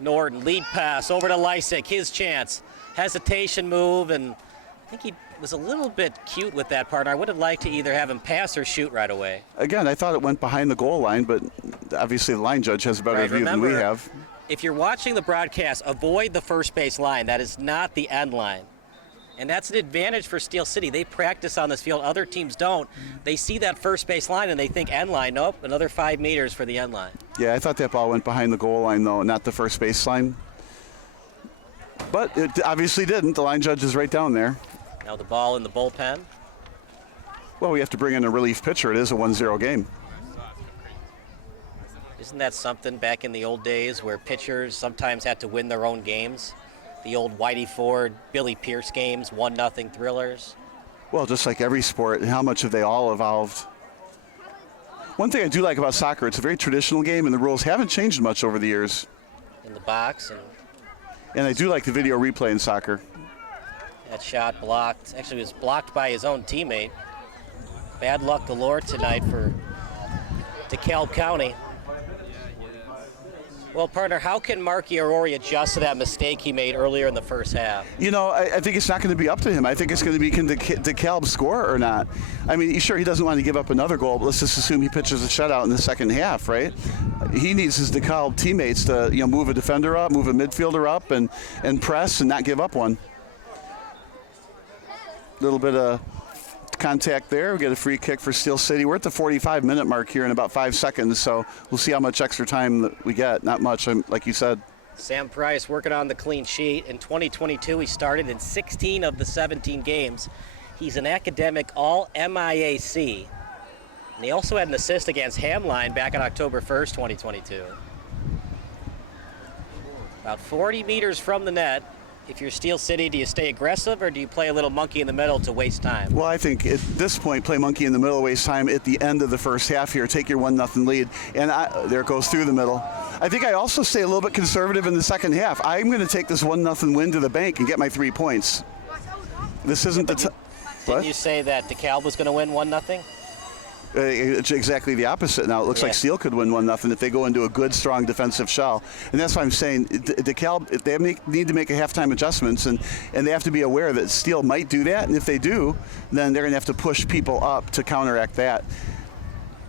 Norton, lead pass over to Lysick, his chance. Hesitation move, and I think he was a little bit cute with that, partner. I would have liked to either have him pass or shoot right away. Again, I thought it went behind the goal line, but obviously the line judge has a better view than we have. If you're watching the broadcast, avoid the first base line. That is not the end line. And that's an advantage for Steel City. They practice on this field. Other teams don't. They see that first base line and they think end line. Nope, another 5 meters for the end line. Yeah, I thought that ball went behind the goal line, though, not the first base line. But it obviously didn't. The line judge is right down there. Now the ball in the bullpen. Well, we have to bring in a relief pitcher. It is a 1-0 game. Isn't that something back in the old days where pitchers sometimes had to win their own games? The old Whitey Ford, Billy Pierce games, 1-0 thrillers. Well, just like every sport, how much have they all evolved? One thing I do like about soccer, it's a very traditional game, and the rules haven't changed much over the years. In the box, And I do like the video replay in soccer. that shot blocked. Actually, it was blocked by his own teammate. Bad luck galore tonight for DeKalb County. Well, partner, how can Mark Iorori adjust to that mistake he made earlier in the first half? You know, I think it's not going to be up to him. I think it's going to be, can DeKalb score or not? I mean, sure, he doesn't want to give up another goal, but let's just assume he pitches a shutout in the second half, right? He needs his DeKalb teammates to, move a defender up, move a midfielder up, and press and not give up one. Little bit of contact there. We get a free kick for Steel City. We're at the 45-minute mark here in about 5 seconds, so we'll see how much extra time that we get. Not much, like you said. Sam Price working on the clean sheet. In 2022, he started in 16 of the 17 games. He's an academic All-MIAC. And he also had an assist against Hamline back on October 1st, 2022. About 40 meters from the net. If you're Steel City, do you stay aggressive or do you play a little monkey in the middle to waste time? Well, I think at this point, play monkey in the middle, waste time at the end of the first half here. Take your 1-0 lead, and there it goes through the middle. I think I also stay a little bit conservative in the second half. I'm going to take this 1-0 win to the bank and get my 3 points. This isn't the time. Didn't you say that DeKalb was going to win 1-0? It's exactly the opposite now. It looks like Steel could win 1-0 if they go into a good, strong defensive shell. And that's why I'm saying DeKalb, they need to make a halftime adjustments, and they have to be aware that Steel might do that. And if they do, then they're going to have to push people up to counteract that.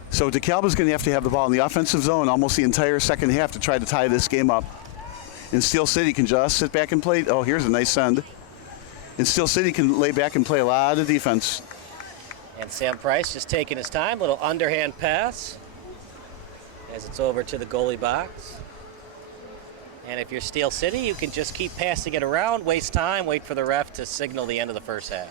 So DeKalb is going to have the ball in the offensive zone almost the entire second half to try to tie this game up. And Steel City can just sit back and play. Oh, here's a nice send. And Steel City can lay back and play a lot of defense. And Sam Price just taking his time, little underhand pass as it's over to the goalie box. And if you're Steel City, you can just keep passing it around, waste time, wait for the ref to signal the end of the first half.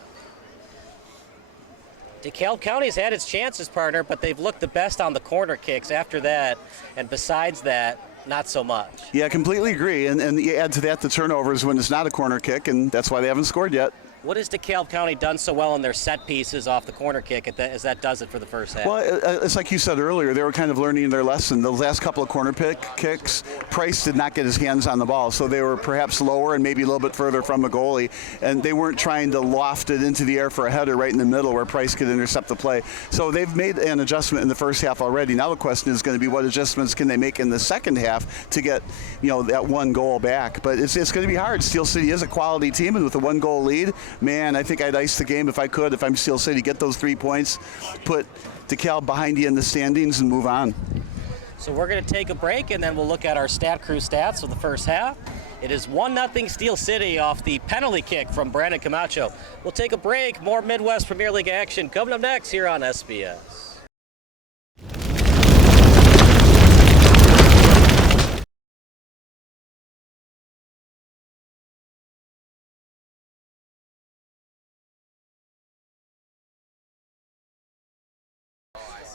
DeKalb County's had its chances, partner, but they've looked the best on the corner kicks after that, and besides that, not so much. Yeah, I completely agree. And you add to that the turnovers when it's not a corner kick, and that's why they haven't scored yet. What has DeKalb County done so well in their set pieces off the corner kick as that does it for the first half? Well, it's like you said earlier, they were kind of learning their lesson. The last couple of corner kicks, Price did not get his hands on the ball, so they were perhaps lower and maybe a little bit further from the goalie, and they weren't trying to loft it into the air for a header right in the middle where Price could intercept the play. So they've made an adjustment in the first half already. Now the question is going to be what adjustments can they make in the second half to get, that one goal back. But it's going to be hard. Steel City is a quality team, and with a 1-goal lead, man, I think I'd ice the game if I could. If I'm Steel City, get those 3 points, put DeKalb behind you in the standings, and move on. So we're going to take a break, and then we'll look at our Stat Crew stats of the first half. It is 1-0 Steel City off the penalty kick from Brandon Camacho. We'll take a break. More Midwest Premier League action coming up next here on SBS.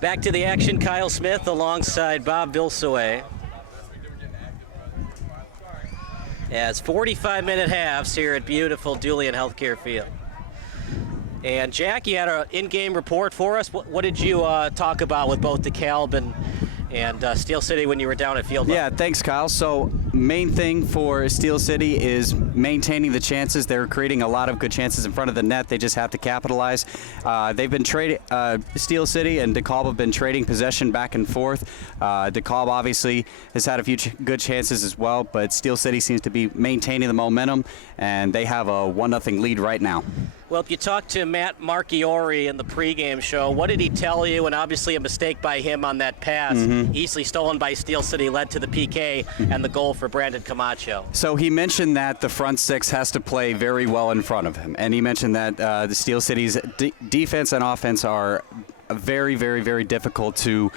Back to the action, Kyle Smith alongside Bob Vilsoe. As 45-minute halves here at beautiful Dulian Healthcare Field. And Jack, you had an in-game report for us. What did you talk about with both DeKalb and Steel City when you were down at Field? Yeah, thanks, Kyle. So main thing for Steel City is maintaining the chances. They're creating a lot of good chances in front of the net. They just have to capitalize. They've been trading, Steel City and DeKalb have been trading possession back and forth. DeKalb obviously has had a few good chances as well, but Steel City seems to be maintaining the momentum, and they have a 1-0 lead right now. Well, if you talked to Matt Marchiori in the pregame show, what did he tell you? And obviously a mistake by him on that pass, easily stolen by Steel City, led to the PK and the goal for Brandon Camacho. So he mentioned that the front six has to play very well in front of him. And he mentioned that the Steel City's defense and offense are very, very, very difficult to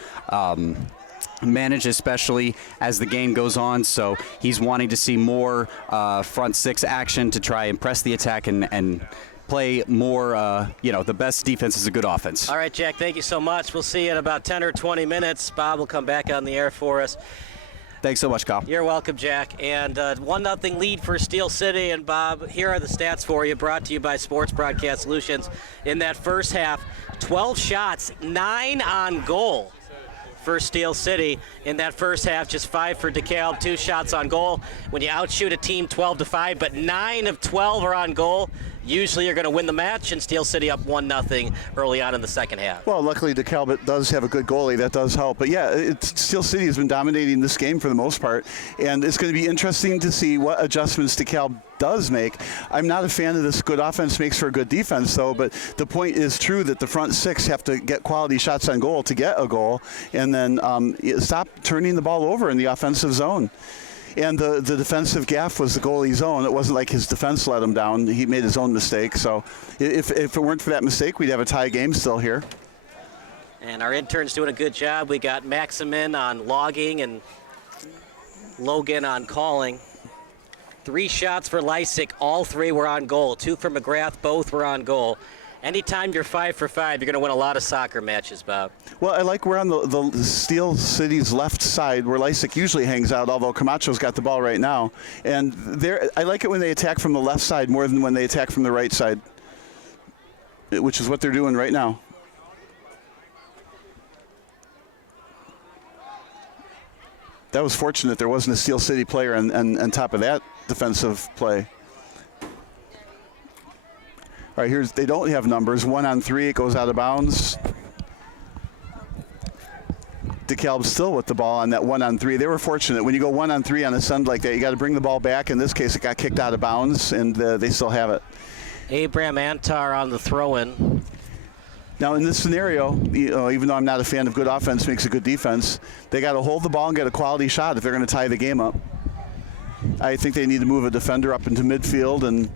manage, especially as the game goes on. So he's wanting to see more front six action to try and press the attack and play more, the best defense is a good offense. All right, Jack, thank you so much. We'll see you in about 10 or 20 minutes. Bob will come back on the air for us. Thanks so much, Kyle. You're welcome, Jack. And 1-0 lead for Steel City. And Bob, here are the stats for you, brought to you by Sports Broadcast Solutions. In that first half, 12 shots, 9 on goal for Steel City. In that first half, just 5 for DeKalb, 2 shots on goal. When you outshoot a team 12-5, but 9 of 12 are on goal, usually you're going to win the match, and Steel City up 1-0 early on in the second half. Well, luckily DeKalb does have a good goalie. That does help. But yeah, Steel City has been dominating this game for the most part, and it's going to be interesting to see what adjustments DeKalb does make. I'm not a fan of this good offense makes for a good defense, though, but the point is true that the front six have to get quality shots on goal to get a goal, and then stop turning the ball over in the offensive zone. And the defensive gaffe was the goalie's own. It wasn't like his defense let him down. He made his own mistake. So if it weren't for that mistake, we'd have a tie game still here. And our intern's doing a good job. We got Maximin on logging and Logan on calling. 3 shots for Lysick. All 3 were on goal. 2 for McGrath. Both were on goal. Anytime you're 5 for 5, you're going to win a lot of soccer matches, Bob. Well, I like we're on the Steel City's left side where Lysick usually hangs out, although Camacho's got the ball right now. And I like it when they attack from the left side more than when they attack from the right side, which is what they're doing right now. That was fortunate there wasn't a Steel City player on top of that defensive play. All right, they don't have numbers. 1-on-3, it goes out of bounds. DeKalb still with the ball on that 1-on-3. They were fortunate. When you go 1-on-3 on a send like that, you got to bring the ball back. In this case, it got kicked out of bounds, and they still have it. Abraham Antar on the throw-in. Now, in this scenario, even though I'm not a fan of good offense makes a good defense, they got to hold the ball and get a quality shot if they're going to tie the game up. I think they need to move a defender up into midfield and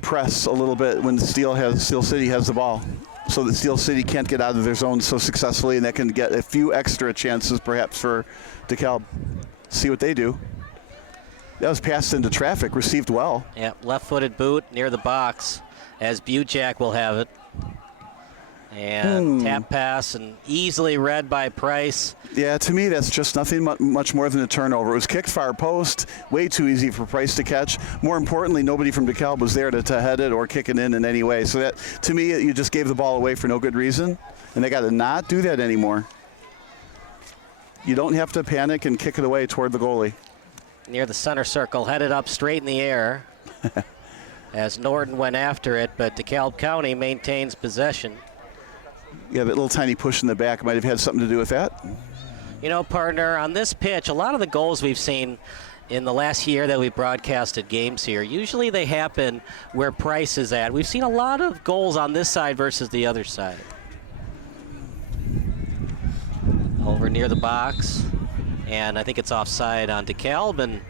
press a little bit when Steel City has the ball, so that Steel City can't get out of their zone so successfully, and they can get a few extra chances perhaps for DeKalb. See what they do. That was passed into traffic, received well. Yeah, left-footed boot near the box, as Bujak will have it. And tap pass, and easily read by Price. Yeah, to me, that's just nothing much more than a turnover. It was kicked far post, way too easy for Price to catch. More importantly, nobody from DeKalb was there to head it or kick it in any way. So that, to me, you just gave the ball away for no good reason, and they got to not do that anymore. You don't have to panic and kick it away toward the goalie. Near the center circle, headed up straight in the air as Norton went after it, but DeKalb County maintains possession. Yeah, that little tiny push in the back might have had something to do with that. You know, partner, on this pitch, a lot of the goals we've seen in the last year that we broadcasted games here, usually they happen where Price is at. We've seen a lot of goals on this side versus the other side. Over near the box, and I think it's offside on DeKalb, and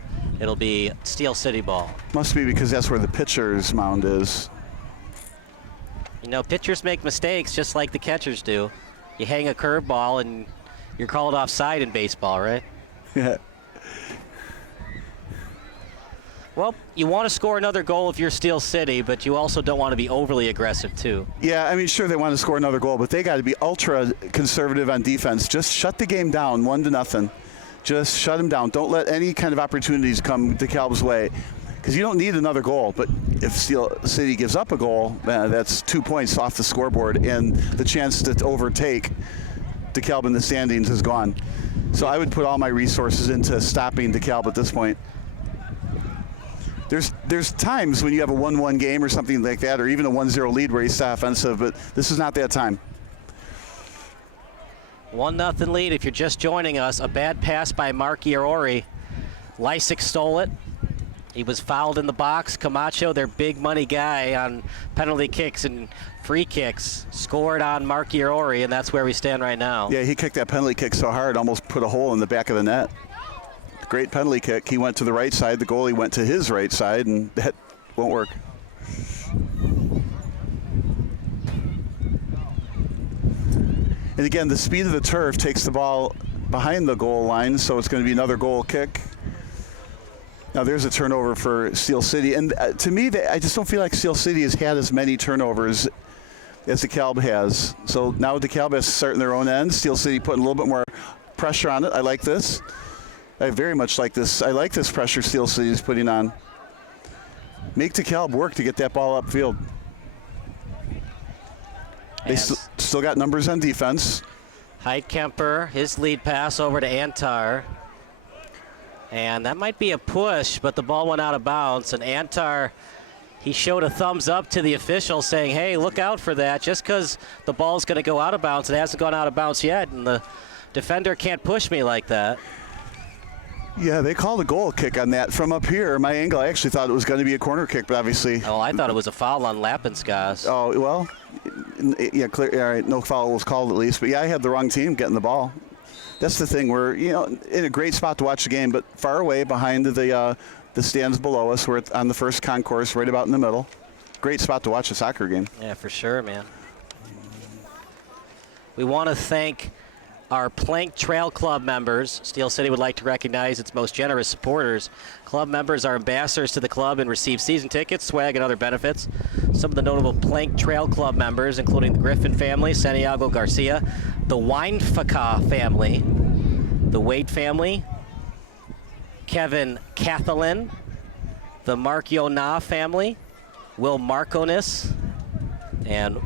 it'll be Steel City ball. Must be because that's where the pitcher's mound is. You know, pitchers make mistakes just like the catchers do. You hang a curveball and you're called offside in baseball, right? Yeah. Well, you want to score another goal if you're Steel City, but you also don't want to be overly aggressive, too. Yeah, I mean, sure, they want to score another goal, but they got to be ultra conservative on defense. Just shut the game down 1-0. Just shut them down. Don't let any kind of opportunities come DeKalb's way, because you don't need another goal. But if Steel City gives up a goal, that's 2 points off the scoreboard, and the chance to overtake DeKalb in the standings is gone. So I would put all my resources into stopping DeKalb at this point. There's times when you have a 1-1 game or something like that, or even a 1-0 lead where you stay offensive, but this is not that time. 1-0 lead if you're just joining us. A bad pass by Mark Iori. Lysick stole it. He was fouled in the box. Camacho, their big money guy on penalty kicks and free kicks, scored on Mark Iori, and that's where we stand right now. Yeah, he kicked that penalty kick so hard, almost put a hole in the back of the net. Great penalty kick. He went to the right side. The goalie went to his right side, and that won't work. And again, the speed of the turf takes the ball behind the goal line, so it's going to be another goal kick. Now there's a turnover for Steel City, and to me, I just don't feel like Steel City has had as many turnovers as DeKalb has. So now DeKalb has to start in their own end. Steel City putting a little bit more pressure on it. I like this. I very much like this. I like this pressure Steel City is putting on. Make DeKalb work to get that ball upfield. They still got numbers on defense. Heidkemper, his lead pass over to Antar. And that might be a push, but the ball went out of bounds. And Antar, he showed a thumbs up to the official saying, hey, look out for that. Just because the ball's going to go out of bounds, it hasn't gone out of bounds yet. And the defender can't push me like that. Yeah, they called a goal kick on that from up here. My angle, I actually thought it was going to be a corner kick, but obviously. Oh, I thought it was a foul on Lapinskos. Oh, well, yeah, clear. All right, no foul was called at least. But yeah, I had the wrong team getting the ball. That's the thing. We're, in a great spot to watch the game, but far away behind the stands below us. We're on the first concourse, right about in the middle. Great spot to watch a soccer game. Yeah, for sure, man. We want to thank our Plank Trail Club members. Steel City would like to recognize its most generous supporters. Club members are ambassadors to the club and receive season tickets, swag, and other benefits. Some of the notable Plank Trail Club members, including the Griffin family, Santiago Garcia, the Weinfaka family, the Wade family, Kevin Cathalin, the Markiona family, Will Marconis, and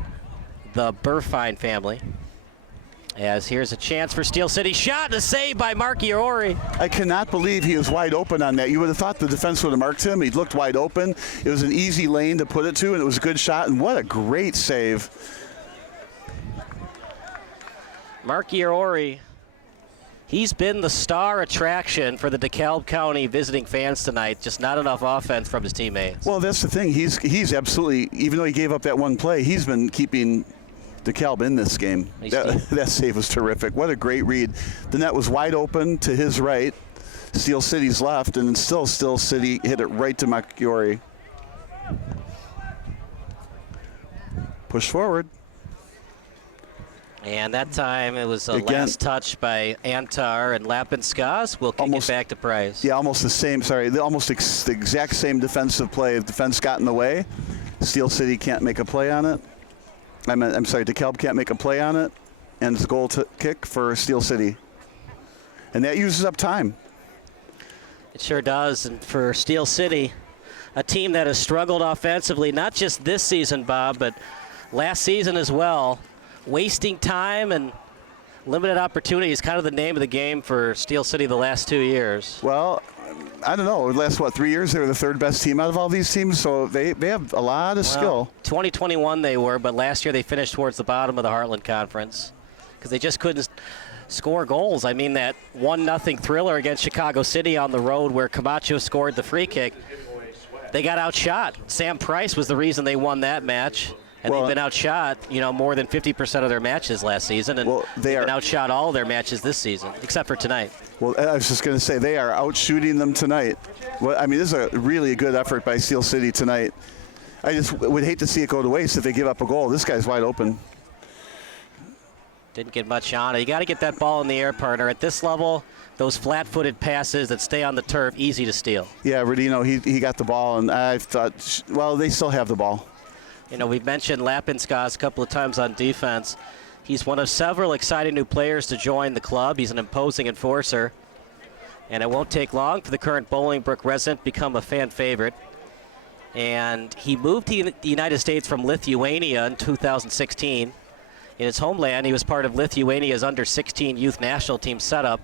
the Burfine family. As here's a chance for Steel City. Shot and a save by Marchiori. I cannot believe he was wide open on that. You would have thought the defense would have marked him. He looked wide open. It was an easy lane to put it to, and it was a good shot. And what a great save. Marchiori, he's been the star attraction for the DeKalb County visiting fans tonight. Just not enough offense from his teammates. Well, that's the thing. He's absolutely, even though he gave up that one play, he's been keeping DeKalb in this game. That save was terrific. What a great read. The net was wide open to his right, Steel City's left, and then still Steel City hit it right to Marchiori. Push forward. And that time it was a last touch by Antar, and Lapinskos will kick it back to Price. Yeah, almost the same. Sorry, the exact same defensive play. The defense got in the way. Steel City can't make a play on it. I'm sorry, DeKalb can't make a play on it, and it's a goal kick for Steel City. And that uses up time. It sure does, and for Steel City, a team that has struggled offensively, not just this season, Bob, but last season as well. Wasting time and limited opportunity is kind of the name of the game for Steel City the last 2 years. Well, I don't know. The last, 3 years, they were the third best team out of all these teams, so they have a lot of skill. 2021 they were, but last year they finished towards the bottom of the Heartland Conference because they just couldn't score goals. I mean, that 1-0 thriller against Chicago City on the road where Camacho scored the free kick, they got outshot. Sam Price was the reason they won that match. And they've been outshot, more than 50% of their matches last season, and they've been outshot all their matches this season, except for tonight. Well, I was just going to say, they are outshooting them tonight. Well, I mean, this is a really good effort by Steel City tonight. I just would hate to see it go to waste if they give up a goal. This guy's wide open. Didn't get much on it. You got to get that ball in the air, partner. At this level, those flat-footed passes that stay on the turf, easy to steal. Yeah, Rodino, he got the ball, and I thought, well, they still have the ball. We've mentioned Lapinskos a couple of times on defense. He's one of several exciting new players to join the club. He's an imposing enforcer. And it won't take long for the current Bolingbrook resident to become a fan favorite. And he moved to the United States from Lithuania in 2016. In his homeland, he was part of Lithuania's under-16 youth national team setup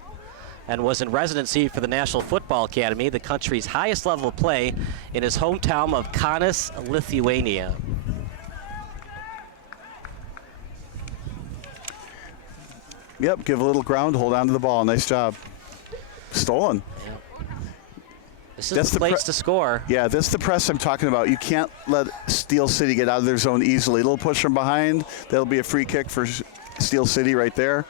and was in residency for the National Football Academy, the country's highest level of play, in his hometown of Kaunas, Lithuania. Yep, give a little ground, hold on to the ball. Nice job. Stolen. Yeah. This is the place to score. Yeah, this is the press I'm talking about. You can't let Steel City get out of their zone easily. A little push from behind. That'll be a free kick for Steel City right there.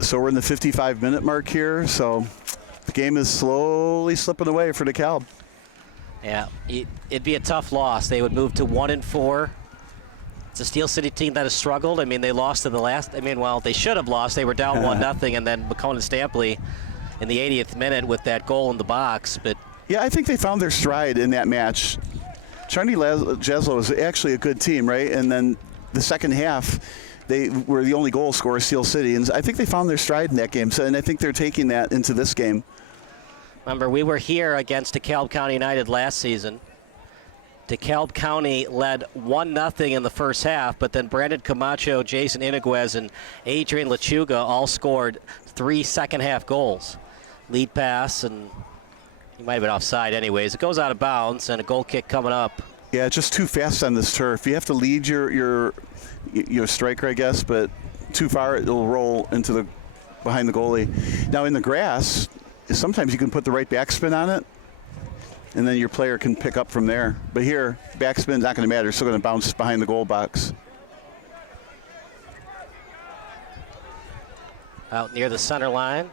So we're in the 55-minute mark here. So the game is slowly slipping away for DeKalb. Yeah, it'd be a tough loss. They would move to 1-4 It's a Steel City team that has struggled. I mean, they lost to the last. I mean, well, they should have lost. They were down 1-0, and then McConan Stampley in the 80th minute with that goal in the box. But yeah, I think they found their stride in that match. Charney Jeslo is actually a good team, right? And then the second half, they were the only goal scorer, Steel City, and I think they found their stride in that game. So, and I think they're taking that into this game. Remember, we were here against DeKalb County United last season. DeKalb County led 1-0 in the first half, but then Brandon Camacho, Jason Iniguez, and Adrian Lechuga all scored 3 second-half goals. Lead pass, and he might have been offside anyways. It goes out of bounds, and a goal kick coming up. Yeah, just too fast on this turf. You have to lead your striker, I guess, but too far it'll roll into the behind the goalie. Now in the grass, sometimes you can put the right backspin on it, and then your player can pick up from there. But here, backspin's not going to matter. It's still going to bounce behind the goal box. Out near the center line.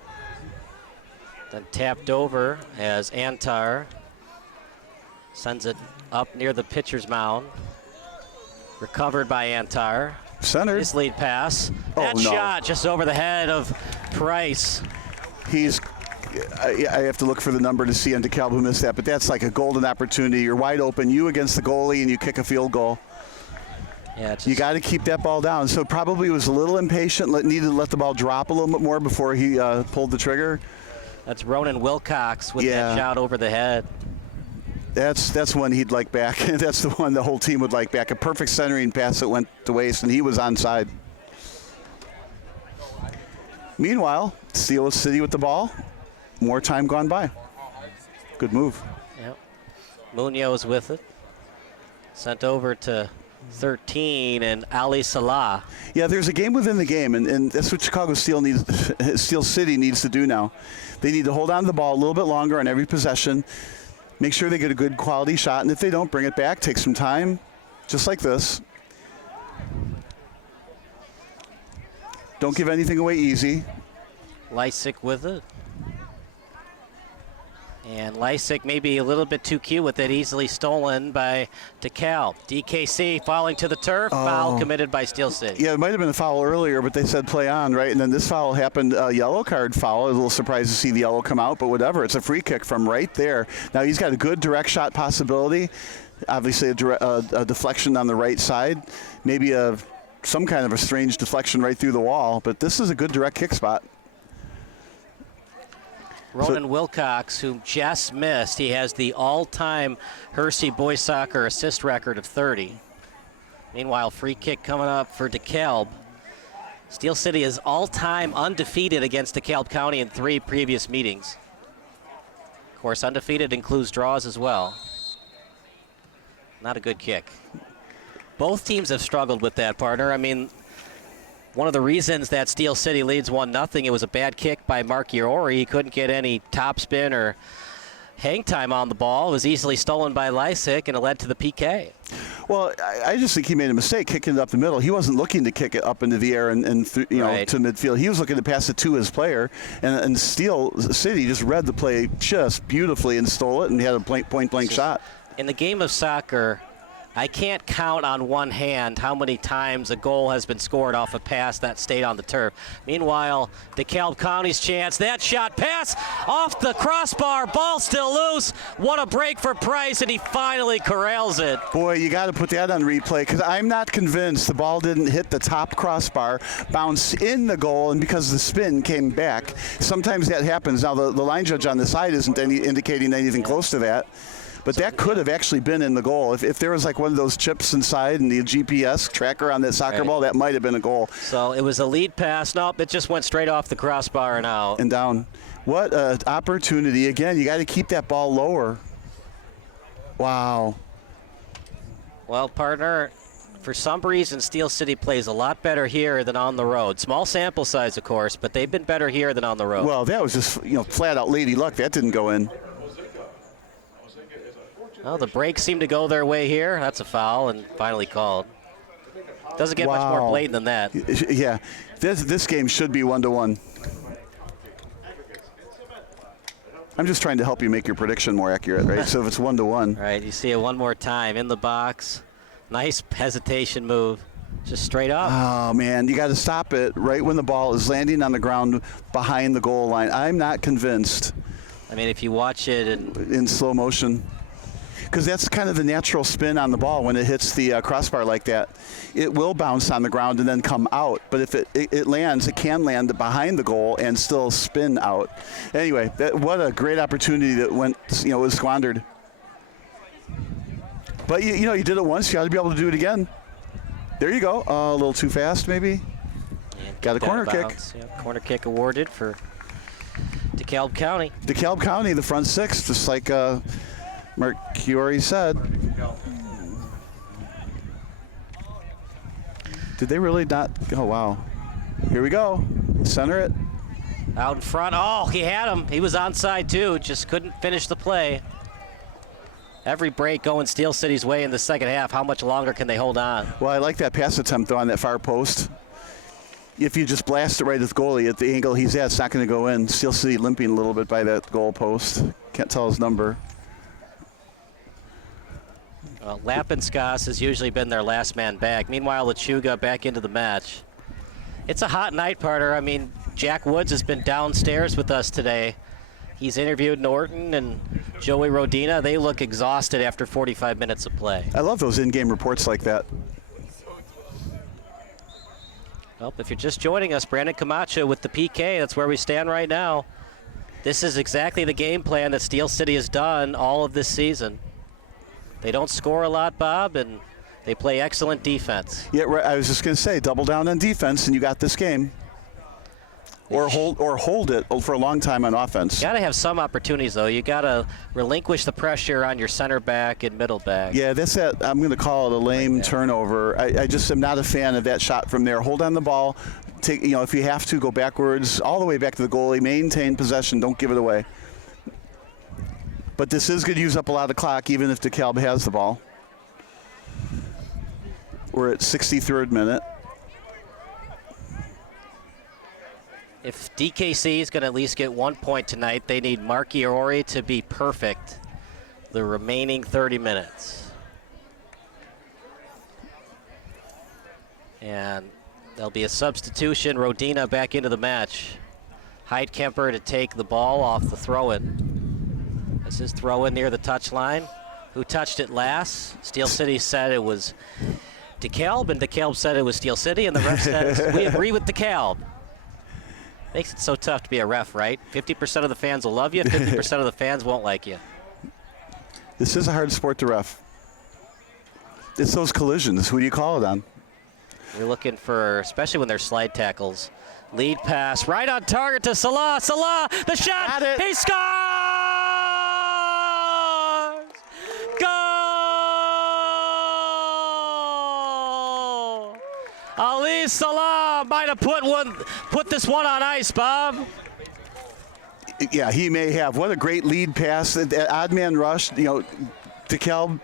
Then tapped over as Antar sends it up near the pitcher's mound. Recovered by Antar. Center. His lead pass. Oh, That no. shot just over the head of Price. I have to look for the number to see on DeKalb who missed that, but that's like a golden opportunity. You're wide open, you against the goalie, and you kick a field goal. Yeah, You got to keep that ball down. So probably was a little impatient, needed to let the ball drop a little bit more before he pulled the trigger. That's Ronan Wilcox with that shot over the head. That's one he'd like back. That's the one the whole team would like back. A perfect centering pass that went to waste, and he was onside. Meanwhile, Steel City with the ball. More time gone by. Good move. Yep. Munoz with it. Sent over to 13 and Ali Salah. Yeah, there's a game within the game, and that's what Steel City needs to do now. They need to hold on to the ball a little bit longer on every possession, make sure they get a good quality shot, and if they don't, bring it back, take some time, just like this. Don't give anything away easy. Lysick with it. And Lysick maybe a little bit too cute with it, easily stolen by DeKalb. DKC falling to the turf, foul committed by Steel City. Yeah, it might have been a foul earlier, but they said play on, right? And then this foul happened, yellow card foul. I was a little surprised to see the yellow come out, but whatever. It's a free kick from right there. Now he's got a good direct shot possibility. Obviously a deflection on the right side. Maybe some kind of a strange deflection right through the wall, but this is a good direct kick spot. Ronan Wilcox, who just missed, he has the all-time Hersey boys soccer assist record of 30. Meanwhile, free kick coming up for DeKalb. Steel City is all-time undefeated against DeKalb County in 3 previous meetings. Of course, undefeated includes draws as well. Not a good kick. Both teams have struggled with that, partner. I mean, one of the reasons that Steel City leads 1-0, it was a bad kick by Mark Iori. He couldn't get any topspin or hang time on the ball. It was easily stolen by Lysick, and it led to the PK. Well, I just think he made a mistake kicking it up the middle. He wasn't looking to kick it up into the air and to midfield. He was looking to pass it to his player, and Steel City just read the play just beautifully and stole it and had a point-blank shot. In the game of soccer, I can't count on one hand how many times a goal has been scored off a pass that stayed on the turf. Meanwhile, DeKalb County's chance. That shot pass off the crossbar. Ball still loose. What a break for Price, and he finally corrals it. Boy, you got to put that on replay because I'm not convinced the ball didn't hit the top crossbar, bounce in the goal, and because the spin came back. Sometimes that happens. Now, the line judge on the side isn't indicating anything close to that. But that could have actually been in the goal. If there was like one of those chips inside and the GPS tracker on that soccer ball, that might have been a goal. So it was a lead pass. Nope, it just went straight off the crossbar and out. And down. What an opportunity. Again, you got to keep that ball lower. Wow. Well, partner, for some reason, Steel City plays a lot better here than on the road. Small sample size, of course, but they've been better here than on the road. Well, that was just flat out lady luck. That didn't go in. Well, the breaks seem to go their way here. That's a foul and finally called. Doesn't get much more blatant than that. Yeah, this game should be 1-1. I'm just trying to help you make your prediction more accurate, right? So if it's 1-1. Right, you see it one more time in the box. Nice hesitation move. Just straight up. Oh, man, you got to stop it right when the ball is landing on the ground behind the goal line. I'm not convinced. I mean, if you watch it in slow motion, because that's kind of the natural spin on the ball when it hits the crossbar like that. It will bounce on the ground and then come out. But if it lands, it can land behind the goal and still spin out. Anyway, what a great opportunity that was squandered. But you did it once. You got to be able to do it again. There you go. A little too fast, maybe. Got a corner kick. Yeah, corner kick awarded for DeKalb County. DeKalb County, the front six, just like Mercury said. Did they really not? Oh, wow. Here we go. Center it. Out in front. Oh, he had him. He was onside, too. Just couldn't finish the play. Every break going Steel City's way in the second half. How much longer can they hold on? Well, I like that pass attempt, though, on that far post. If you just blast it right at the goalie at the angle he's at, it's not going to go in. Steel City limping a little bit by that goal post. Can't tell his number. Well, Lapinskas has usually been their last man back. Meanwhile, Lechuga back into the match. It's a hot night, Parter. I mean, Jack Woods has been downstairs with us today. He's interviewed Norton and Joey Rodina. They look exhausted after 45 minutes of play. I love those in-game reports like that. Well, if you're just joining us, Brandon Camacho with the PK. That's where we stand right now. This is exactly the game plan that Steel City has done all of this season. They don't score a lot, Bob, and they play excellent defense. Yeah, right. I was just going to say, double down on defense, and you got this game. Or hold it for a long time on offense. You got to have some opportunities, though. You got to relinquish the pressure on your center back and middle back. Yeah, that's it. I'm going to call it a lame turnover. I just am not a fan of that shot from there. Hold on the ball. Take, if you have to, go backwards, all the way back to the goalie. Maintain possession. Don't give it away. But this is going to use up a lot of clock, even if DeKalb has the ball. We're at 63rd minute. If DKC is going to at least get 1 point tonight, they need Marchiori to be perfect the remaining 30 minutes. And there'll be a substitution. Rodina back into the match. Heidkemper to take the ball off the throw-in. This is throw-in near the touchline. Who touched it last? Steel City said it was DeKalb, and DeKalb said it was Steel City, and the ref says, we agree with DeKalb. Makes it so tough to be a ref, right? 50% of the fans will love you, 50% of the fans won't like you. This is a hard sport to ref. It's those collisions. Who do you call it on? You're looking for, especially when there's slide tackles. Lead pass, right on target to Salah. Salah, the shot, he scores! Goal! Ali Salah might have put this one on ice, Bob. Yeah, he may have. What a great lead pass. That odd man rush, DeKalb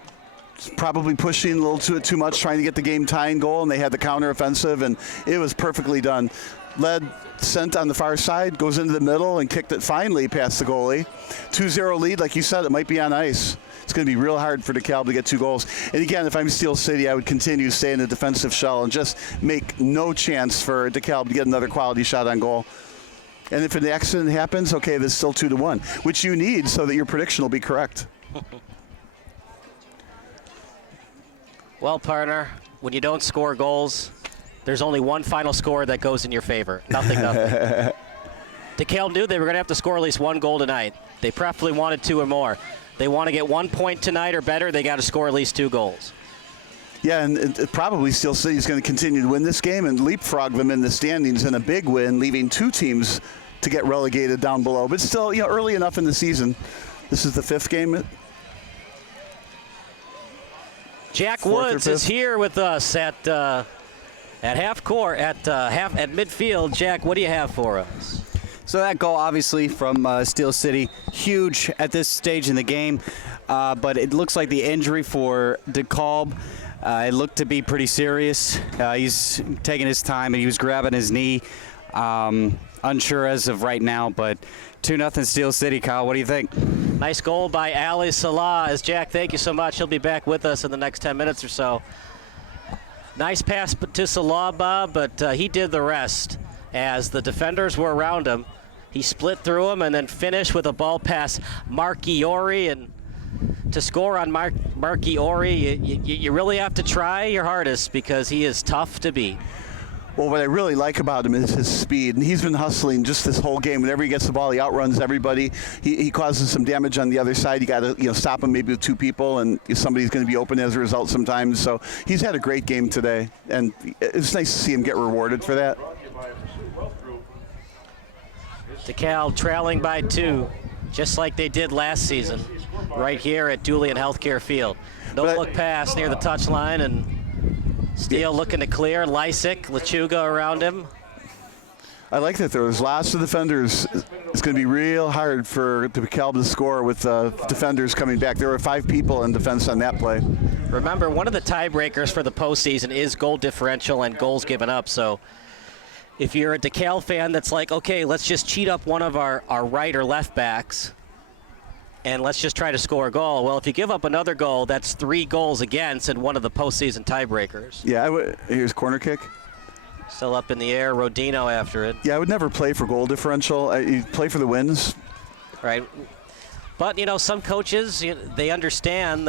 probably pushing a little too much, trying to get the game tying goal, and they had the counter offensive, and it was perfectly done. Sent on the far side, goes into the middle and kicked it finally past the goalie. 2-0 lead, like you said, it might be on ice. It's going to be real hard for DeKalb to get 2 goals. And again, if I'm Steel City, I would continue to stay in the defensive shell and just make no chance for DeKalb to get another quality shot on goal. And if an accident happens, okay, there's still 2-1, which you need so that your prediction will be correct. Well, partner, when you don't score goals, there's only one final score that goes in your favor. Nothing. DeKalb knew they were going to have to score at least 1 goal tonight. They preferably wanted 2 or more. They want to get 1 point tonight or better, they got to score at least 2 goals. Yeah, and probably Steel City is going to continue to win this game and leapfrog them in the standings in a big win, leaving 2 teams to get relegated down below. But still, early enough in the season. This is the 5th game. Jack Woods is here with us at half court, at midfield. Jack, what do you have for us? So that goal, obviously, from Steel City, huge at this stage in the game. But it looks like the injury for DeKalb, it looked to be pretty serious. He's taking his time, and he was grabbing his knee. Unsure as of right now, but 2-0 Steel City. Kyle, what do you think? Nice goal by Ali Salah. Jack, thank you so much. He'll be back with us in the next 10 minutes or so. Nice pass to Salaba, but he did the rest. As the defenders were around him, he split through them and then finished with a ball pass Marchiori. And to score on Marchiori, you really have to try your hardest because he is tough to beat. Well, what I really like about him is his speed, and he's been hustling just this whole game. Whenever he gets the ball, he outruns everybody. He causes some damage on the other side. You got to stop him maybe with two people, and somebody's going to be open as a result sometimes. So he's had a great game today, and it's nice to see him get rewarded for that. DeKalb trailing by 2, just like they did last season, right here at Julian Healthcare Field. No-look pass near the touchline, and Steele looking to clear. Lysick, Lechuga around him. I like that there's lots of defenders. It's going to be real hard for DeKalb to score with defenders coming back. There were 5 people in defense on that play. Remember, one of the tiebreakers for the postseason is goal differential and goals given up. So if you're a DeKalb fan that's like, okay, let's just cheat up one of our right or left backs and let's just try to score a goal. Well, if you give up another goal, that's 3 goals against and one of the postseason tiebreakers. Yeah, here's corner kick. Still up in the air, Rodino after it. Yeah, I would never play for goal differential. You play for the wins. Right. But, some coaches, they understand